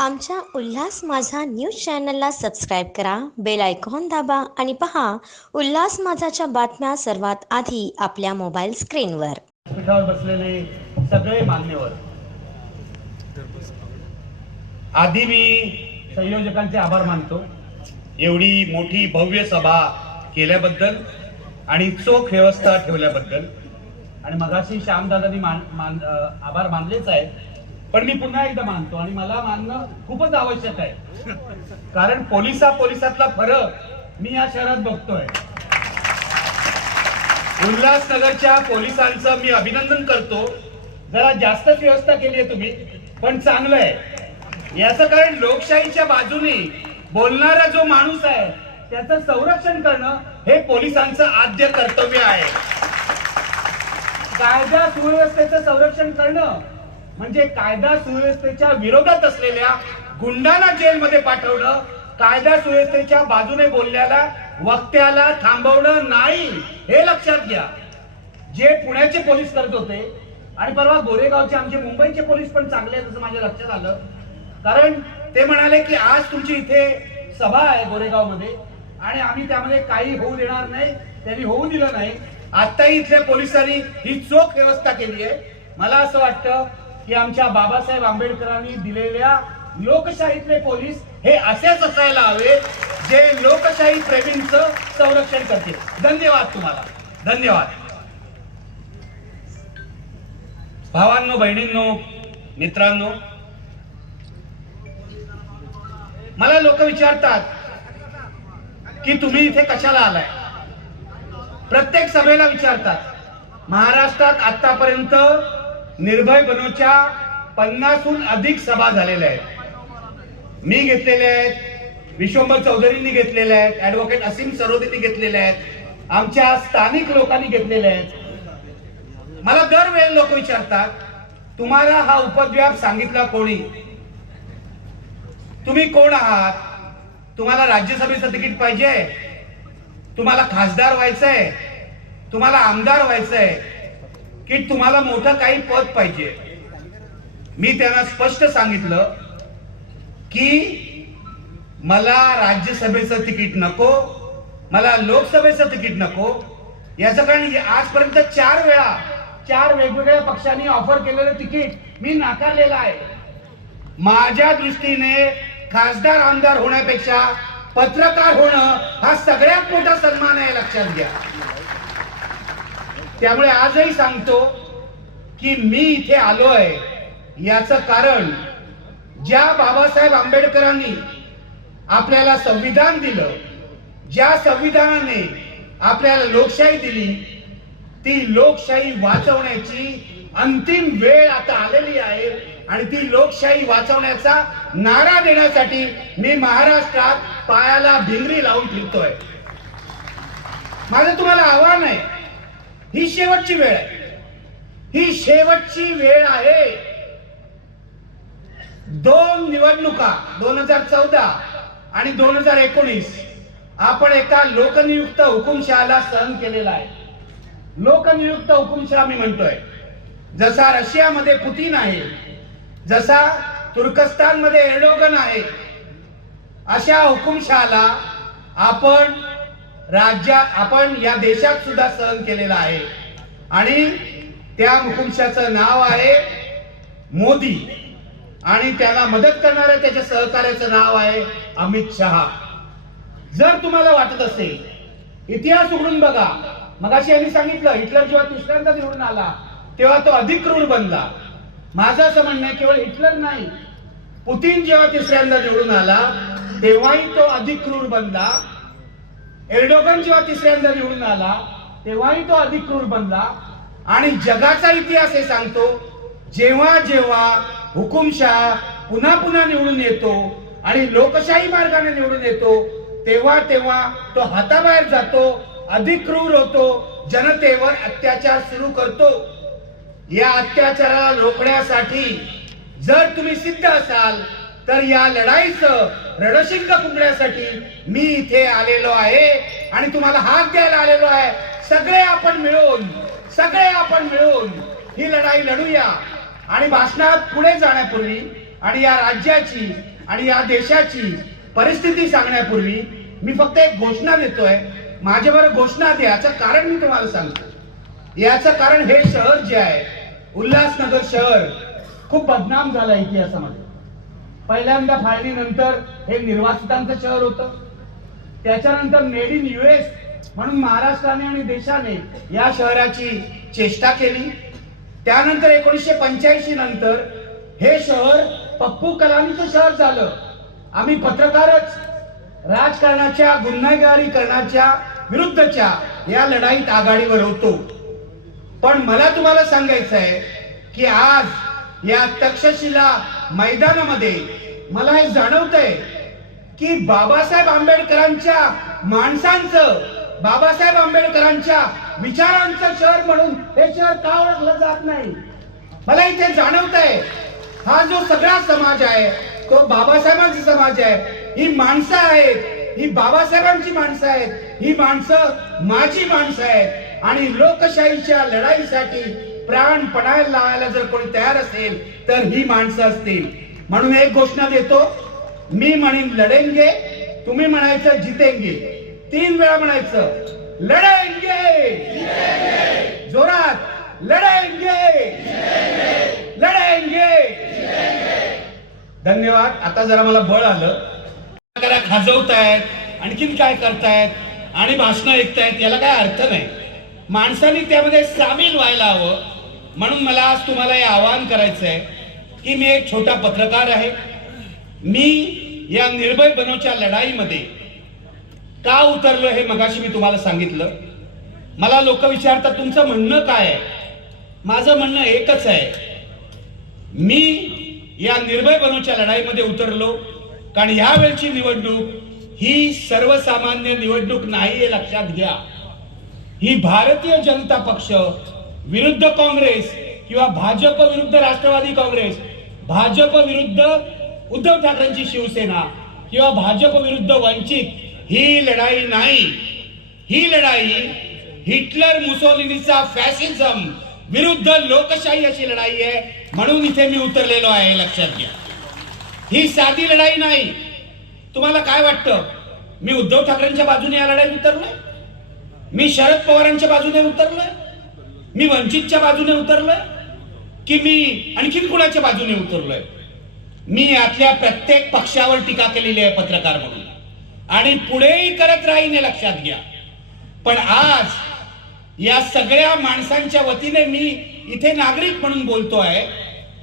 आमच्या उल्हास माझा न्यूज चॅनलला सबस्क्राईब करा, बेल आयकॉन दाबा आणि पहा उल्हास माझाच्या बातम्या सर्वात आधी आपल्या मोबाईल स्क्रीनवर. पीठावर बसलेले सगळे मान्यवर, आधी मी संयोजकांचे आभार मानतो. एवढी मोठी भव्य सभा केल्याबद्दल आणि चोख व्यवस्था ठेवल्याबद्दल. आणि मगाशी श्यामदादांनी आभार मानलेच आहेत, पण मी पुन्हा एकदा मानतो आणि मला मानणं खूपच आवश्यक आहे. कारण पोलिसातला फरक मी या शहरात बघतोय. उल्हासनगरच्या पोलिसांचं मी अभिनंदन करतो. जरा जास्तच व्यवस्था केली आहे तुम्ही, पण चांगलं आहे. याचं कारण लोकशाहीच्या बाजूने बोलणारा जो माणूस आहे त्याचं संरक्षण करणं हे पोलिसांचं आद्य कर्तव्य आहे. कायदा सुव्यवस्थेचं संरक्षण करणं म्हणजे कायदा सुव्यवस्थेच्या विरोधात असलेल्या गुंडांना जेलमध्ये पाठवणं, कायदा सुव्यवस्थेच्या बाजूने बोलल्याला वक्त्याला थांबवणं नाही, हे लक्षात घ्या. जे पुण्याचे पोलीस करत होते आणि परवा गोरेगावचे आमचे मुंबईचे पोलीस पण चांगले आहेत असं माझ्या लक्षात आलं. कारण ते म्हणाले की आज तुमची इथे सभा आहे गोरेगाव मध्ये आणि आम्ही त्यामध्ये काही होऊ देणार नाही. त्यांनी होऊ दिलं नाही. आताही इथल्या पोलिसांनी ही चोख व्यवस्था केली आहे. मला असं वाटतं की आमच्या बाबासाहेब आंबेडकरांनी दिलेल्या लोकशाहीतले पोलीस हे असेच असायला हवे, जे लोकशाही प्रेमींचं संरक्षण करतील. धन्यवाद तुम्हाला, धन्यवाद. भावांनो, बहिणींनो, मित्रांनो, मला लोक विचारतात की तुम्ही इथे कशाला आलाय. प्रत्येक सभेला विचारतात. महाराष्ट्रात आतापर्यंत निर्भय बनोच्या 50हून अधिक सभा झालेल्या आहेत. मी घेतलेल्या आहेत, विश्वंभर चौधरींनी घेतलेल्या आहेत, ऍडव्होकेट असीम सरोदेंनी घेतलेल्या आहेत, आमच्या स्थानिक लोकांनी घेतलेल्या आहेत. मला दरवेळी लोक विचारतात, तुम्हाला हा उपद्व्याप सांगितला कोणी? तुम्ही कोण आहात? तुम्हाला राज्यसभेचं तिकीट पाहिजे? तुम्हाला खासदार व्हायचंय? तुम्हाला आमदार व्हायचंय? की तुम्हाला मोठं काही पद पाहिजे? मी त्यांना स्पष्ट सांगितलं की मला राज्यसभेचं तिकीट नको, मला लोकसभेचं तिकीट नको. याचं कारण आजपर्यंत 4 वेळा 4 वेगवेगळ्या पक्षांनी ऑफर केलेलं तिकीट मी नाकारलेलं आहे. माझ्या दृष्टीने खासदार आमदार होण्यापेक्षा पत्रकार होणं हा सगळ्यात मोठा सन्मान आहे, लक्षात घ्या. त्यामुळे आजही सांगतो की मी इथे आलोय याचं कारण ज्या बाबासाहेब आंबेडकरांनी आपल्याला संविधान दिलं, ज्या संविधानाने आपल्याला लोकशाही दिली, ती लोकशाही वाचवण्याची अंतिम वेळ आता आलेली आहे. आणि ती लोकशाही वाचवण्याचा नारा देण्यासाठी मी महाराष्ट्रात पायाला भिंगरी लावून फिरतोय. माझं तुम्हाला आव्हान आहे, ही शेवटची वेळ आहे, ही शेवटची वेळ आहे. 2 निवडणुका 2014 आणि 2019 आपण एका लोकनियुक्त हुकुमशहाला सहन केलेला आहे. लोकनियुक्त हुकुमशहा मी म्हणतोय. जसा रशियामध्ये पुतीन आहे, जसा तुर्कस्तानमध्ये एर्डोगन आहे, अशा हुकुमशहाला आपण या देशात सुद्धा सहन केलेला आहे. आणि त्या हुकुमशाचं नाव आहे मोदी आणि त्याला मदत करणाऱ्या त्याच्या सहकार्याचं नाव आहे अमित शहा. जर तुम्हाला वाटत असेल, इतिहास उघडून बघा. मगाशी यांनी सांगितलं हिटलर जेव्हा तिसऱ्यांदा निवडून आला तेव्हा तो अधिक क्रूर बनला. माझं असं म्हणणं आहे, केवळ हिटलर नाही, पुतीन जेव्हा तिसऱ्यांदा निवडून आला तेव्हाही तो अधिक क्रूर बनला. एर्डोगन जेव्हा तिसऱ्यांदा निवडून आला तेव्हाही तो अधिक क्रूर बनला. आणि जगाचा इतिहास हे सांगतो, जेव्हा जेव्हा हुकुमशाह पुन्हा पुन्हा निवडून येतो आणि लोकशाही मार्गाने निवडून येतो तेव्हा तेव्हा तो हाताबाहेर जातो, अधिक क्रूर होतो, जनतेवर अत्याचार सुरू करतो. या अत्याचाराला रोखण्यासाठी जर तुम्ही सिद्ध असाल तर या लढाईचं रणशिंग फुंकण्यासाठी मी इथे आलेलो आहे आणि तुम्हाला हात द्यायला आलेलो आहे. सगळे आपण मिळून ही लढाई लढूया. आणि भाषणात पुढे जाण्यापूर्वी आणि या राज्याची आणि या देशाची परिस्थिती सांगण्यापूर्वी मी फक्त एक घोषणा देतोय. माझ्याबरोबर घोषणा द्या. याचं कारण मी तुम्हाला सांगतो. याचं कारण हे शहर जे आहे, उल्हासनगर शहर खूप बदनाम झालं इतिहासामध्ये. पहिल्यांदा फाळणीनंतर हे निर्वासितांचं शहर होतं. त्याच्यानंतर मेड इन US म्हणून महाराष्ट्राने आणि देशाने या शहराची चेष्टा केली. त्यानंतर 1985 नंतर हे शहर पप्पू कलानीचं शहर झालं. आम्ही पत्रकारच राजकारणाच्या गुन्हेगारीकरणाच्या विरुद्धच्या या लढाईत आघाडीवर होतो. पण मला तुम्हाला सांगायचं आहे की आज या तक्षशिला मैदानामध्ये मला हे जाणवतंय की बाबासाहेब आंबेडकरांच्या माणसांचं, बाबासाहेब आंबेडकरांच्या विचारांचं शहर म्हणून हे शहर का ओळखलं जात नाही. मला इथे जाणवतंय हा जो सगळा समाज आहे तो बाबासाहेबांचा समाज आहे. ही माणसं आहेत, ही बाबासाहेबांची माणसं आहेत, ही माणसं माझी माणसं आहेत आणि लोकशाहीच्या लढाईसाठी प्राण पणाला लावायला जर कोणी तयार असेल तर ही माणसं असतील. म्हणून एक घोषणा देतो. मी म्हणेन लढेंगे, तुम्ही म्हणायचं जितेंगे. 3 वेळा म्हणायचं लढेंगे, जोरात लढेंगे, लढेंगे. धन्यवाद. आता जरा मला बळ आलं. खाजवतायत, आणखीन काय करतायत आणि भाषणं ऐकतायत, याला काय अर्थ नाही. माणसांनी त्यामध्ये सामील व्हायला हवं. म्हणून मला आज तुम्हाला हे आवाहन करायचं आहे की मी एक छोटा पत्रकार आहे. मी या निर्भय बनवच्या लढाईमध्ये का उतरलो हे मगाशी मी तुम्हाला सांगितलं. मला लोक विचारतात तुमचं म्हणणं काय आहे. माझं म्हणणं एकच आहे. मी या निर्भय बनवच्या लढाईमध्ये उतरलो कारण ह्या वेळची निवडणूक ही सर्वसामान्य निवडणूक नाही हे लक्षात घ्या. ही भारतीय जनता पक्ष विरुद्ध काँग्रेस किंवा भाजप विरुद्ध राष्ट्रवादी काँग्रेस, भाजप विरुद्ध उद्धव ठाकरेंची शिवसेना किंवा भाजप विरुद्ध वंचित ही लढाई नाही. ही लढाई हिटलर मुसोलिनीचा फॅसिझम विरुद्ध लोकशाही अशी लढाई आहे. म्हणून इथे मी उतरलेलो आहे, लक्षात घ्या. ही साधी लढाई नाही. तुम्हाला काय वाटतं मी उद्धव ठाकरेंच्या बाजूने या लढाईत उतरलोय, मी शरद पवारांच्या बाजूने उतरलोय, मी वंचितच्या बाजूने उतरलोय की मी आणखीन कुणाच्या बाजूने उतरलोय. मी यातल्या प्रत्येक पक्षावर टीका केलेली आहे पत्रकार म्हणून आणि पुढेही करत राहीन हे लक्षात घ्या. पण आज या सगळ्या माणसांच्या वतीने मी इथे नागरिक म्हणून बोलतोय.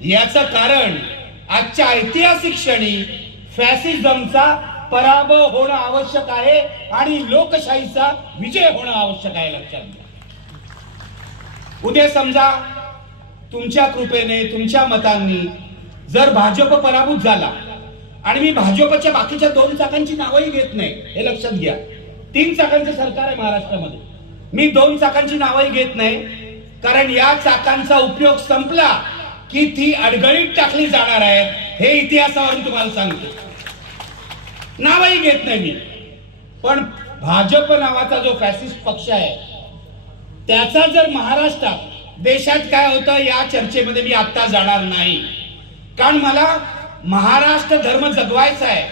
याचं कारण आजच्या ऐतिहासिक क्षणी फॅसिझमचा पराभव होणं आवश्यक आहे आणि लोकशाहीचा विजय होणं आवश्यक आहे, लक्षात घ्या. उद्या समजा तुमच्या कृपेने, तुमच्या मतांनी जर भाजप पराभूत झाला आणि मी भाजपच्या बाकीच्या 2 चाकांची नावही घेत नाही, हे लक्षात घ्या. 3 चाकांचं सरकार आहे महाराष्ट्रामध्ये. मी 2 चाकांची नावही घेत नाही कारण या चाकांचा उपयोग संपला की ती अडगळीत टाकली जाणार आहे हे इतिहासावरून तुम्हाला सांगतो. नावही घेत नाही मी. पण भाजप नावाचा जो फॅसिस्ट पक्ष आहे त्याचा जर महाराष्ट्रात, देशात काय होतं या चर्चेमध्ये मी आता जाणार नाही. कारण मला महाराष्ट्र धर्म जगवायचा आहे.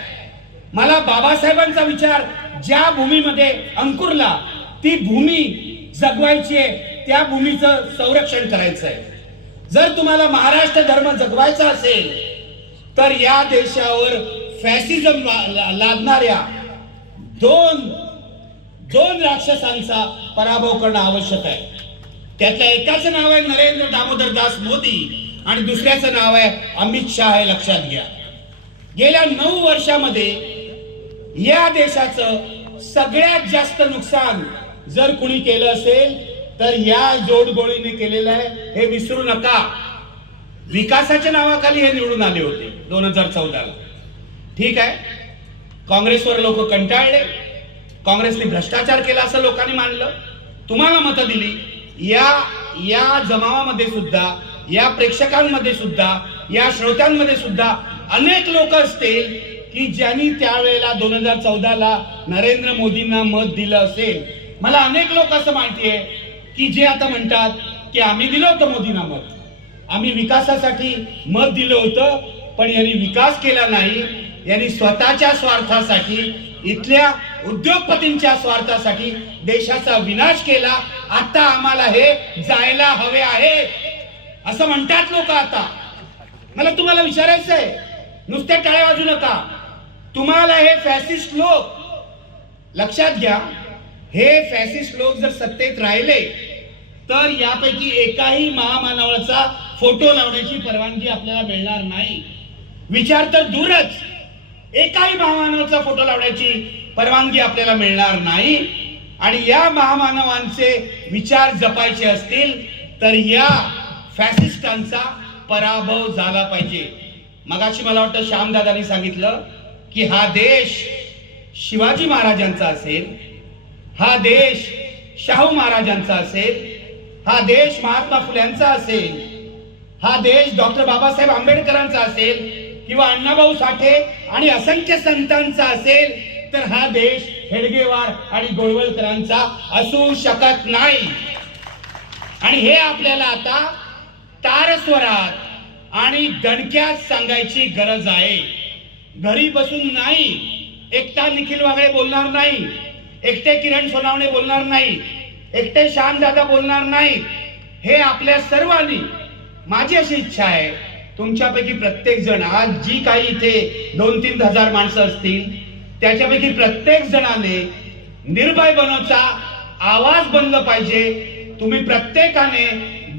मला बाबासाहेबांचा विचार ज्या भूमीमध्ये अंकुरला ती भूमी जगवायची आहे, त्या भूमीचं संरक्षण करायचं आहे. जर तुम्हाला महाराष्ट्र धर्म जगवायचा असेल तर या देशावर फॅसिझम लादणाऱ्या दोन राक्षसांचा पराभव करणं आवश्यक आहे. त्यातल्या एकाचं नाव आहे नरेंद्र दामोदर दास मोदी आणि दुसऱ्याचं नाव आहे अमित शाह, हे लक्षात घ्या. गेल्या 9 वर्षामध्ये या देशाचं सगळ्यात जास्त नुकसान जर कुणी केलं असेल तर या जोडगोळीने केलेलं आहे, हे विसरू नका. विकासाच्या नावाखाली हे निवडून आले होते 2014ला. ठीक आहे, काँग्रेसवर लोक कंटाळले, काँग्रेसने भ्रष्टाचार केला असं लोकांनी मानलं, तुम्हाला मतं दिली. या जमावामध्ये सुद्धा, या प्रेक्षकांमध्ये सुद्धा, या श्रोत्यांमध्ये सुद्धा अनेक लोक असतील की ज्यांनी त्यावेळेला 2014ला नरेंद्र मोदींना मत दिलं असेल. मला अनेक लोक असं माहिती आहे की जे आता म्हणतात की आम्ही दिलं होतं मोदींना मत, आम्ही विकासासाठी मत दिलं होतं पण यांनी विकास केला नाही. यांनी स्वतःच्या स्वार्थासाठी, इथल्या उद्योगपतींच्या स्वार्थासाठी देशाचा विनाश केला. आता आम्हाला हे जायला हवे आहे असं म्हणतात लोक. आता मला तुम्हाला विचारायचंय, नुसते टाळ्या वाजू नका. तुम्हाला हे फॅसिस्ट लोक, लक्षात घ्या, हे फॅसिस्ट लोक जर सत्तेत राहिले तर यापैकी एकाही महामानवाचा फोटो लावण्याची परवानगी आपल्याला मिळणार नाही. विचार तर दूरच, एकाही महामानवाचा फोटो लावण्याची परवानगी आपल्याला मिळणार नाही. आणि या महामानवांचे विचार जपायचे असतील तर या फॅसिस्टांचा पराभव झाला पाहिजे. मगाशी मला वाटतं श्यामदादांनी सांगितलं की हा देश शिवाजी महाराजांचा असेल, हा देश शाहू महाराजांचा असेल, हा देश महात्मा फुल्यांचा असेल, हा देश डॉक्टर बाबासाहेब आंबेडकरांचा असेल किंवा अण्णाभाऊ साठे आणि असंख्य संतांचा असेल, तर हा देश हेडगेवार आणि गोळवलकरांचा असू शकत नाही. आणि हे आपल्याला आता तारस्वरात आणि दणक्यात सांगायची गरज आहे. घरी बसून नाही. एकटा निखिल वागळे बोलणार नाही, एकटे किरण सोनावणे बोलणार नाही, एकटे श्यामदादा बोलणार नाही. हे आपल्या सर्वांनी, माझी अशी इच्छा आहे, तुमच्यापैकी प्रत्येक जण, आज जी काही इथे 2-3 हजार माणसं असतील त्याच्यापैकी प्रत्येक जणाने निर्भय बनोचा आवाज बनलं पाहिजे. तुम्ही प्रत्येकाने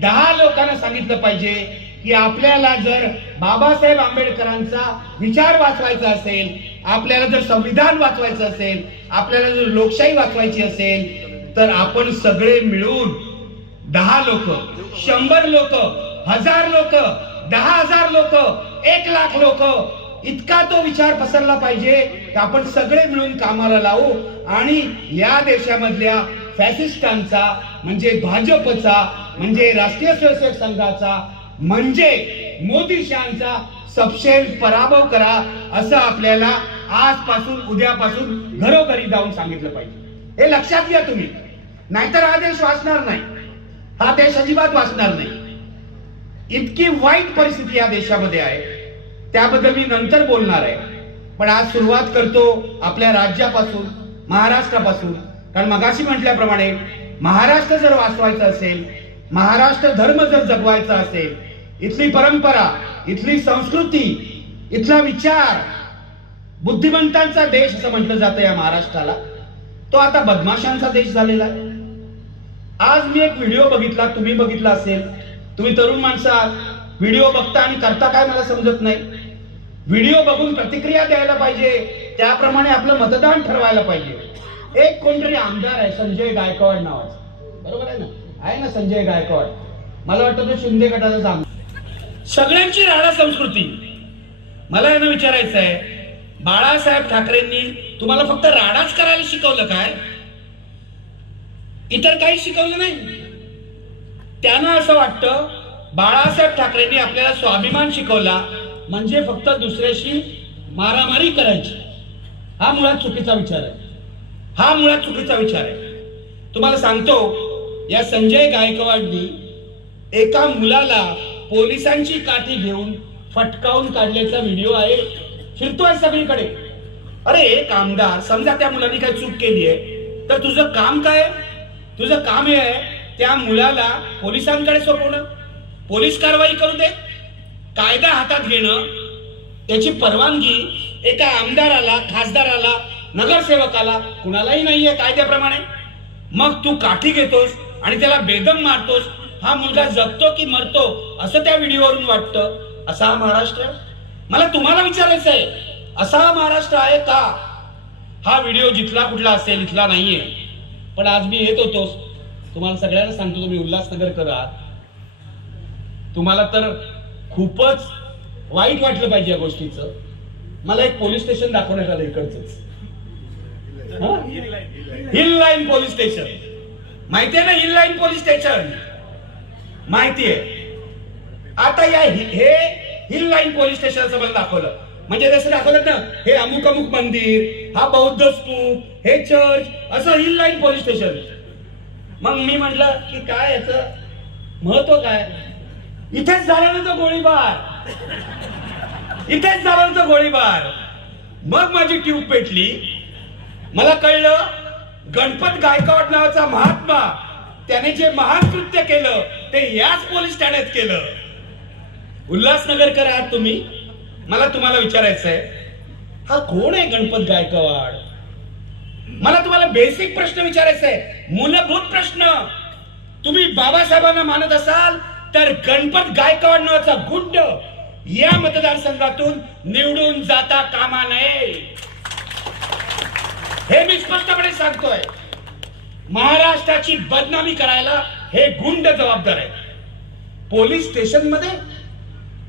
10 लोकांना सांगितलं पाहिजे की आपल्याला जर बाबासाहेब आंबेडकरांचा विचार वाचवायचा असेल, आपल्याला जर संविधान वाचवायचं असेल, आपल्याला जर लोकशाही वाचवायची असेल, तर आपण सगळे मिळून 10 लोक, 100 लोक, 1000 लोक, 10,000 लोक, 1,00,000 लोक, इतका तो विचार पसरला पाहिजे की आपण सगळे मिळून कामाला लावू आणि या देशामधल्या फॅसिस्टांचा, म्हणजे भाजपचा, म्हणजे राष्ट्रीय स्वयंसेवक संघाचा, म्हणजे मोदी शहांचा सपशेल पराभव करा असं आपल्याला आजपासून, उद्यापासून घरोघरी जाऊन सांगितलं पाहिजे. हे लक्षात घ्या तुम्ही, नाहीतर हा देश वाचणार नाही. हा देश अजिबात वाचणार नाही. इतकी वाईट परिस्थिती या देशामध्ये आहे, त्याबद्दल मी नंतर बोलणार आहे. पण आज सुरुवात करतो आपल्या राज्यापासून, महाराष्ट्रापासून. कारण मगाशी म्हटल्याप्रमाणे महाराष्ट्र जर वाचवायचं असेल, महाराष्ट्र धर्म जर जगवायचा असेल, इथली परंपरा, इथली संस्कृती, इथला विचार, बुद्धिमंतांचा देश असं म्हटलं जातं या महाराष्ट्राला, तो आता बदमाशांचा देश झालेला आहे. आज मी एक व्हिडिओ बघितला, तुम्ही बघितला असेल. तुम्ही तरुण माणसं व्हिडिओ बघता आणि करता काय मला समजत नाही. व्हिडिओ बघून प्रतिक्रिया द्यायला पाहिजे, त्याप्रमाणे आपलं मतदान ठरवायला पाहिजे. एक कोणतरी आमदार आहे, संजय गायकवाड नावाचा, बरोबर आहे ना? आहे ना संजय गायकवाड? मला वाटतं तो शिंदे गटाचा आमदार. सगळ्यांची राडा संस्कृती. मला यांना विचारायचं आहे, बाळासाहेब ठाकरेंनी तुम्हाला फक्त राडाच करायला शिकवलं काय? इतर काही शिकवलं नाही. त्यांना असं वाटतं बाळासाहेब ठाकरेंनी आपल्याला स्वाभिमान शिकवला म्हणजे फक्त दुसऱ्याशी मारामारी करायची. हा मुळात चुकीचा विचार आहे. हा मुळात चुकीचा विचार आहे. तुम्हाला सांगतो, या संजय गायकवाडनी एका मुलाला पोलिसांची काठी घेऊन फटकावून काढल्याचा व्हिडिओ आहे, फिरतोय सगळीकडे. अरे एक आमदार, समजा त्या मुलाने काही चूक केली आहे, तर तुझं काम काय? तुझं काम हे आहे त्या मुलाला पोलिसांकडे सोपवणं, पोलीस कारवाई करू दे, कायदा हातात घेणं. त्याची परवानगी एका आमदाराला, खासदाराला, नगरसेवकाला, कुणालाही नाहीये कायद्याप्रमाणे. मग तू काठी घेतोस आणि त्याला बेदम मारतोस. हा मुलगा जगतो की मरतो असं त्या व्हिडिओवरून वाटतं. असा हा महाराष्ट्र? मला तुम्हाला विचारायचं आहे, असा हा महाराष्ट्र आहे का? हा व्हिडिओ जिथला कुठला असेल, इथला नाहीये. पण आज मी येत होतो, तुम्हाला सगळ्यांना सांगतो, तुम्ही उल्हासनगर आहात, तुम्हाला तर खूपच वाईट वाटलं पाहिजे या गोष्टीचं. मला एक पोलीस स्टेशन दाखवण्यात आलं इकडचंच, हिल लाईन पोलीस स्टेशन. माहितीये ना हिल लाईन पोलीस स्टेशन? माहितीये. आता या हे हिल लाईन पोलीस स्टेशनचं मला दाखवलं, म्हणजे जसं दाखवलं ना, हे अमुक अमुक मंदिर, हा बौद्ध स्तूप, हे चर्च, असं हिल लाईन पोलीस स्टेशन. मग मी म्हटलं की काय याचं महत्व काय? इथेच झाला ना तो गोळीबार. इथेच झाला होता गोळीबार. मग माझी ट्यूब पेटली. मला कळलं गणपत गायकवाड नावाचा महात्मा त्याने जे महान कृत्य केलं ते याच पोलीस ठाण्यात केलं. उल्हासनगरकर आहात तुम्ही, मला तुम्हाला विचारायचंय, हा कोण आहे गणपत गायकवाड? मला तुम्हाला बेसिक प्रश्न विचारायचा आहे, मूलभूत प्रश्न. तुम्ही बाबासाहेबांना मानत असाल तर गणपत गायकवाड नावाचा गुंड या मतदारसंघातून निवडून जाता कामा नये, हे मी स्पष्टपणे सांगतोय. महाराष्ट्राची बदनामी करायला हे गुंड जबाबदार आहे. पोलीस स्टेशन मध्ये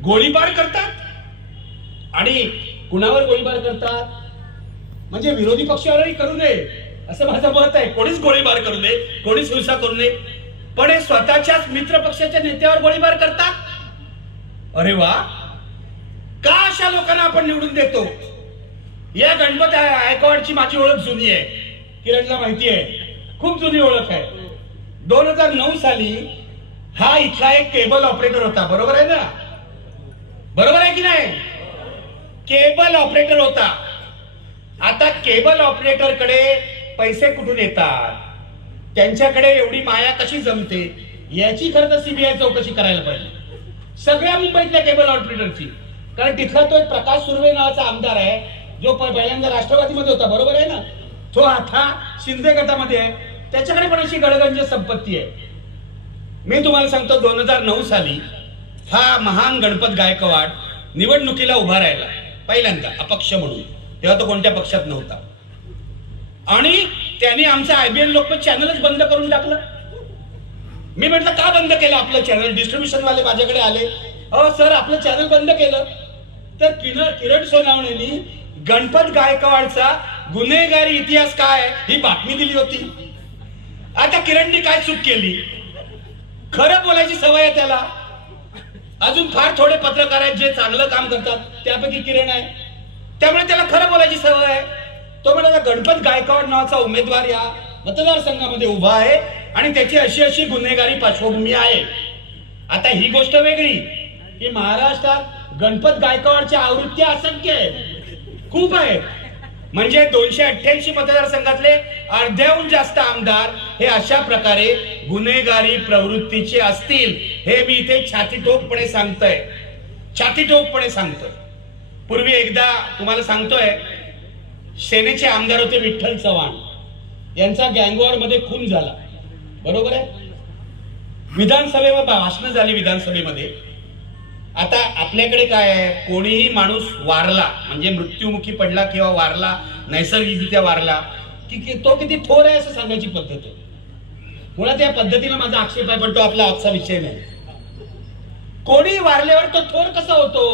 गोळीबार करतात आणि कुणावर गोळीबार करतात म्हणजे विरोधी पक्षावरही करू नये असं माझं मत आहे. कोणीच गोळीबार करू नये, कोणीच हिंसा करू नये, पण हे स्वतःच्याच मित्र पक्षाच्या नेत्यावर गोळीबार करतात. अरे वा, का अशा लोकांना आपण निवडून देतो? या गणपत गायकवाडची माझी ओळख जुनी आहे, किरणला माहिती आहे, खूप जुनी ओळख आहे. 2009 साली हा इथला एक केबल ऑपरेटर होता, बरोबर आहे ना? बरोबर आहे की नाही? केबल ऑपरेटर होता. आता केबल ऑपरेटर कडे पैसे कुठून येतात, त्यांच्याकडे एवढी माया कशी जमते, याची खरं तर सीबीआय चौकशी करायला पाहिजे, सगळ्या मुंबईतल्या केबल ऑपरेटरची. कारण तिथला तो एक प्रकाश सुर्वे नावाचा आमदार आहे, जो पहिल्यांदा राष्ट्रवादीमध्ये होता, बरोबर आहे ना? तो आता शिंदे गटामध्ये आहे, त्याच्याकडे पण अशी गडगंज संपत्ती आहे. मी तुम्हाला सांगतो, 2009 साली हा महान गणपत गायकवाड निवडणुकीला उभा राहिला पहिल्यांदा अपक्ष म्हणून. तेव्हा तो कोणत्या पक्षात नव्हता आणि त्यांनी आमचा आयबीएन लोकमत चॅनलच बंद करून टाकलं. मी म्हटलं का बंद केलं आपलं चॅनल? डिस्ट्रीब्युशन वाले माझ्याकडे आले, अहो सर आपलं चॅनल बंद केलं. तर किरण सोनावणेनी गणपत गायकवाडचा गुन्हेगारी इतिहास काय ही बातमी दिली होती. आता किरणनी काय चूक केली? खरं बोलायची सवय आहे त्याला. अजून फार थोडे पत्रकार आहेत जे चांगलं काम करतात, त्यापैकी किरण आहे, त्यामुळे त्याला खरं बोलायची सवय आहे. तो म्हणाला गणपत गायकवाड नावाचा उमेदवार या मतदारसंघामध्ये उभा आहे आणि त्याची अशी अशी गुन्हेगारी पार्श्वभूमी आहे. आता ही गोष्ट वेगळी की महाराष्ट्रात गणपत गायकवाडच्या आवृत्त्या असंख्य आहेत, खूप आहेत. म्हणजे 288 मतदारसंघातले अर्ध्याहून जास्त आमदार हे अशा प्रकारे गुन्हेगारी प्रवृत्तीचे असतील, हे मी इथे छातीठोकपणे सांगतोय, छातीठोकपणे सांगतोय. पूर्वी एकदा तुम्हाला सांगतोय, सेनेचे आमदार होते विठ्ठल चव्हाण, यांचा गँगवॉर मध्ये खून झाला, बरोबर आहे? विधानसभेवर भाषणं झाली विधानसभेमध्ये. आता आपल्याकडे काय आहे, कोणीही माणूस वारला म्हणजे मृत्युमुखी पडला किंवा वारला, नैसर्गिकरित्या वारला की तो किती थोर आहे असं सांगायची पद्धत आहे. मुळात या पद्धतीला माझा आक्षेप आहे, पण तो आपला आजचा विषय नाही. कोणी वारल्यावर तो थोर कसा होतो?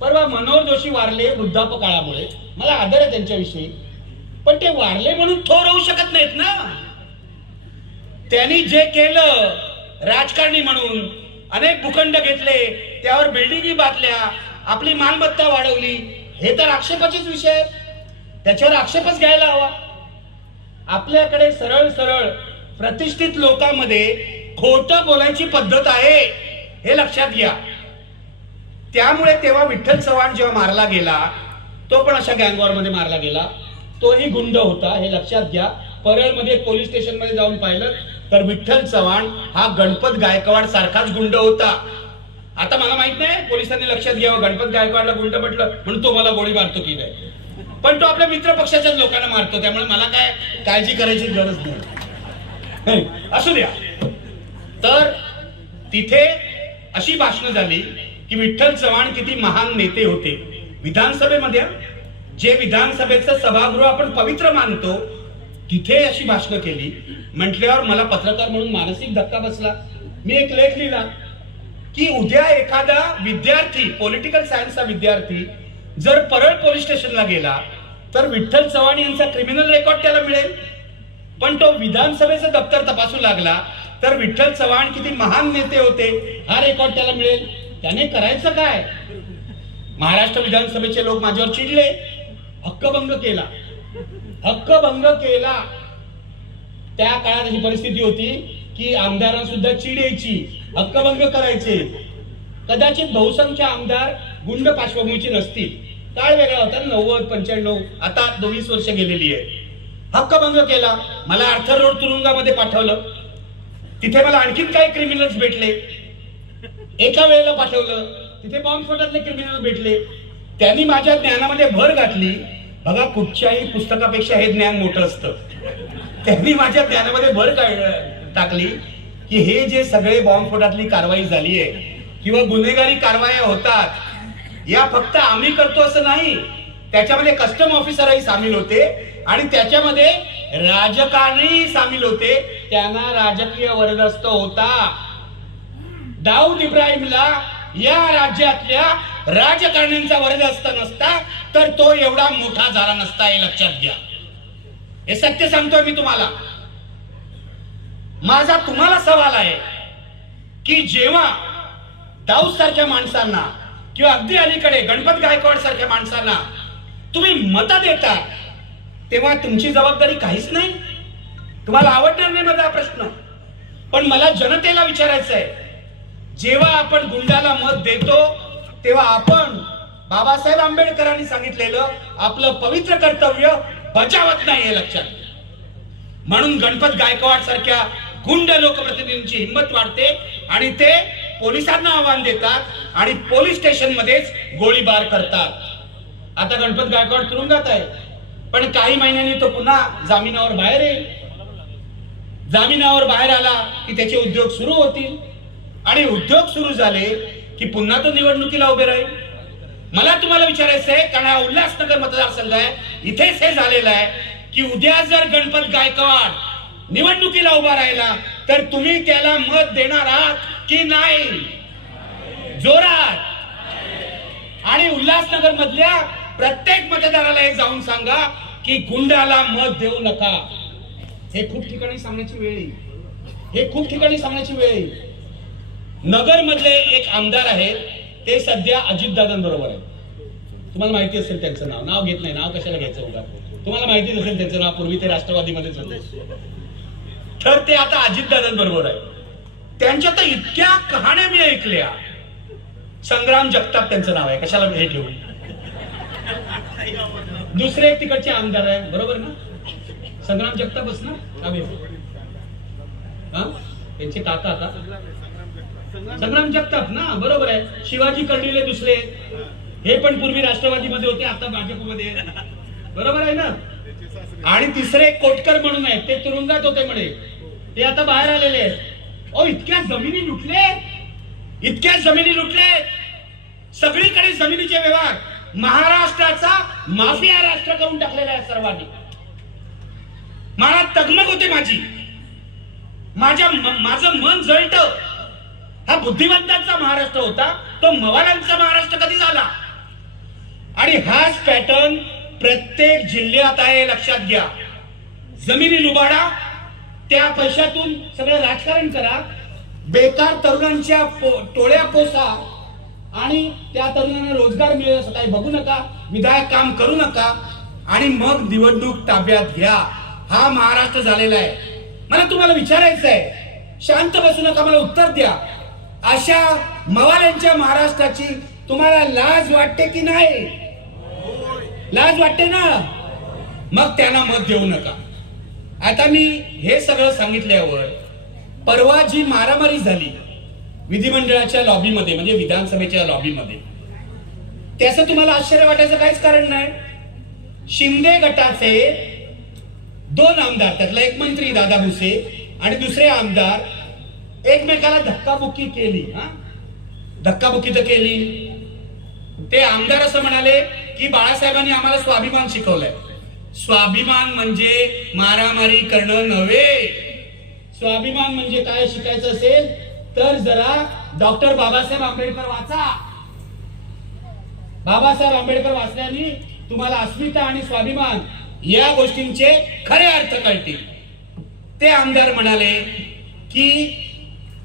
परवा मनोहर जोशी वारले वृद्धापकाळामुळे, मला आदर आहे त्यांच्याविषयी, पण ते वारले म्हणून थोर होऊ शकत नाहीत ना. त्यांनी जे केलं राजकारणी म्हणून, अनेक भूखंड घेतले, त्यावर बिल्डिंगी बांधल्या, आपली मालमत्ता वाढवली, हे तर आक्षेपाचेच विषय आहेत, त्याच्यावर आक्षेपच घ्यायला हवा. आपल्याकडे सरळ सरळ प्रतिष्ठित लोकांमध्ये खोटं बोलायची पद्धत आहे, हे लक्षात घ्या. त्यामुळे तेव्हा विठ्ठल चव्हाण जेव्हा मारला गेला, तो पण अशा गँगवॉर मध्ये मारला गेला, तोही गुंड होता, हे लक्षात घ्या. परळमध्ये पोलीस स्टेशन मध्ये जाऊन पाहिलं तर विठ्ठल चव्हाण हा गणपत गायकवाड सारखाच गुंड होता. आता मला माहित नाही पोलिसांनी लक्षात घ्यावं, गणपत गायकवाडला गुंड म्हटलं म्हणून तो मला गोळी मारतो की नाही, पण तो आपल्या मित्र पक्षाच्याच लोकांना मारतो, त्यामुळे मला काय काळजी करायची गरज नाही. असू द्या. तर तिथे अशी भाषणं झाली की विठ्ठल चव्हाण किती महान नेते होते. विधानसभेमध्ये, जे विधानसभेचं सभागृह आपण पवित्र मानतो, तिथे अशी भाषणं केली. म्हटल्यावर मला पत्रकार म्हणून मानसिक धक्का बसला. मी एक लेख लिहिला की उद्या एखादा विद्यार्थी, पॉलिटिकल सायन्सचा विद्यार्थी जर परळ पोलीस स्टेशनला गेला तर विठ्ठल चव्हाण यांचा क्रिमिनल रेकॉर्ड त्याला मिळेल, पण तो विधानसभेचं दप्तर तपासू लागला तर विठ्ठल चव्हाण किती महान नेते होते हा रेकॉर्ड त्याला मिळेल. त्याने करायचं काय? महाराष्ट्र विधानसभेचे लोक माझ्यावर चिडले, हक्कभंग केला, हक्कभंग केला. त्या काळात अशी परिस्थिती होती की आमदारांना सुद्धा चीड यायची, हक्कभंग करायचे. कदाचित बहुसंख्य आमदार गुंड पार्श्वभूमीची नसतील. काळ वेगळा होता, 90, 95, आता 20 वर्ष गेलेली आहे. हक्कभंग केला, मला आर्थर रोड तुरुंगामध्ये पाठवलं. तिथे मला आणखीन काही क्रिमिनल्स भेटले. एका वेळेला पाठवलं, तिथे बॉम्बस्फोटातले क्रिमिनल भेटले. त्यांनी माझ्या ज्ञानामध्ये भर घातली. बघा, कुठच्याही पुस्तकापेक्षा हे ज्ञान मोठं असतं. त्यांनी माझ्या ज्ञानामध्ये भर टाकली की हे जे सगळे बॉम्बस्फोटातली कारवाई झाली आहे किंवा गुन्हेगारी कारवाया होतात, या फक्त आम्ही करतो असं नाही, त्याच्यामध्ये कस्टम ऑफिसरही सामील होते आणि त्याच्यामध्ये राजकारणी सामील होते. त्यांना राजकीय वरदहस्त होता. दाऊद इब्राहिमला या राज्यातल्या राजकारण्यांचा वरदहस्त नसता तर तो एवढा मोठा झाला नसता, हे लक्षात घ्या. हे सत्य सांगतोय मी तुम्हाला. माझा तुम्हाला सवाल आहे की जेव्हा दाऊद सारख्या माणसांना किंवा अगदी अलीकडे गणपत गायकवाड सारख्या माणसांना तुम्ही मतं देता, तेव्हा तुमची जबाबदारी काहीच नाही. तुम्हाला आवडणार नाही माझा प्रश्न, पण मला जनतेला विचारायचं आहे, जेव्हा आपण गुंडाला मत देतो तेव्हा आपण बाबासाहेब आंबेडकरांनी सांगितलेलं आपलं पवित्र कर्तव्य बजावत नाही, हे लक्षात. म्हणून गणपत गायकवाड सारख्या गुंड लोकप्रतिनिधींची हिंमत वाढते आणि ते पोलिसांना आव्हान देतात आणि पोलीस स्टेशन मध्येच गोळीबार करतात. आता गणपत गायकवाड तुरुंगात आहे, पण काही महिन्यांनी तो पुन्हा जामिनावर बाहेर येईल. जामिनावर बाहेर आला की त्याचे उद्योग सुरू होतील आणि उद्योग सुरू झाले की पुन्हा तो निवडणुकीला उभे राहील. मला तुम्हाला विचारायचं आहे, कारण हा उल्हासनगर मतदारसंघ आहे, इथेच हे झालेलं आहे की उद्या जर गणपत गायकवाड निवडणुकीला उभा राहिला तर तुम्ही त्याला मत देणार आहात की नाही? जोरात. आणि उल्हासनगर मधल्या प्रत्येक मतदाराला हे जाऊन सांगा की गुंडाला मत देऊ नका. हे खूप ठिकाणी सांगण्याची वेळ येईल. हे खूप ठिकाणी सांगण्याची वेळ येईल. नगर मधले एक आमदार आहेत, ते सध्या अजितदादांबरोबर आहेत. तुम्हाला माहिती असेल त्यांचं नाव घेत नाही, नाव कशाला घ्यायचं होता, तुम्हाला माहितीच असेल त्यांचं नाव. पूर्वी ते राष्ट्रवादीमध्येच होते, तर ते आता अजितदादांबरोबर आहे. त्यांच्या तर इतक्या कहाण्या मी ऐकल्या. संग्राम जगताप त्यांचं नाव आहे, कशाला हे ठेवू. दुसरे एक तिकडचे आमदार आहे, बरोबर ना, संग्राम जगतापच ना. त्यांचे काका आता संग्राम जगताप ना, बरोबर आहे. शिवाजी कर्डिले दुसरे, हे पण पूर्वी राष्ट्रवादीमध्ये होते, आता भाजपमध्ये, बरोबर आहे ना. आणि तिसरे कोटकर म्हणून आहेत, ते तुरुंगात होते म्हणे, ते आता बाहेर आलेले आहेत. इतक्या जमिनी लुटले, इतक्या जमिनी लुटले, सगळीकडे जमिनीचे व्यवहार. महाराष्ट्राचा माफिया राष्ट्र करून टाकलेला आहे सर्वांनी. मला तगमग होते माझी, माझं मन जळत. हा बुद्धिवंतांचा महाराष्ट्र होता, तो मवाळांचा महाराष्ट्र कधी झाला? आणि हाच पॅटर्न प्रत्येक जिल्ह्यात आहे, लक्षात घ्या. जमिनी लुबाडा, त्या पैशातून सगळं राजकारण करा, बेकार तरुणांच्या टोळ्या पोसा आणि त्या तरुणांना रोजगार मिळेल असं काही बघू नका, विधायक काम करू नका आणि मग निवडणूक ताब्यात घ्या. हा महाराष्ट्र झालेला आहे. मला तुम्हाला विचारायचं आहे, शांत बसू नका, मला उत्तर द्या. अशा मवाल्यांच्या महाराष्ट्राची तुम्हाला लाज वाटते की नाही? लाज वाटते ना? मग त्यांना मत देऊ नका. आता मी हे सगळं सांगितल्यावर परवा जी मारामारी झाली विधिमंडळाच्या लॉबीमध्ये, म्हणजे विधानसभेच्या लॉबीमध्ये, त्याचं तुम्हाला आश्चर्य वाटायचं काहीच कारण नाही. शिंदे गटाचे 2 आमदार, त्यातला एक मंत्री दादा भुसे आणि दुसरे आमदार एकमेकाला धक्काबुक्की केली. धक्काबुक्की तर केली. ते आमदार असं म्हणाले की बाळासाहेबांनी आम्हाला स्वाभिमान शिकवलंय. स्वाभिमान म्हणजे मारामारी करणं नव्हे. स्वाभिमान म्हणजे काय शिकायचं असेल तर जरा डॉक्टर बाबासाहेब आंबेडकर वाचा. बाबासाहेब आंबेडकर वाचल्याने तुम्हाला अस्मिता आणि स्वाभिमान या गोष्टींचे खरे अर्थ कळतील. ते आमदार म्हणाले की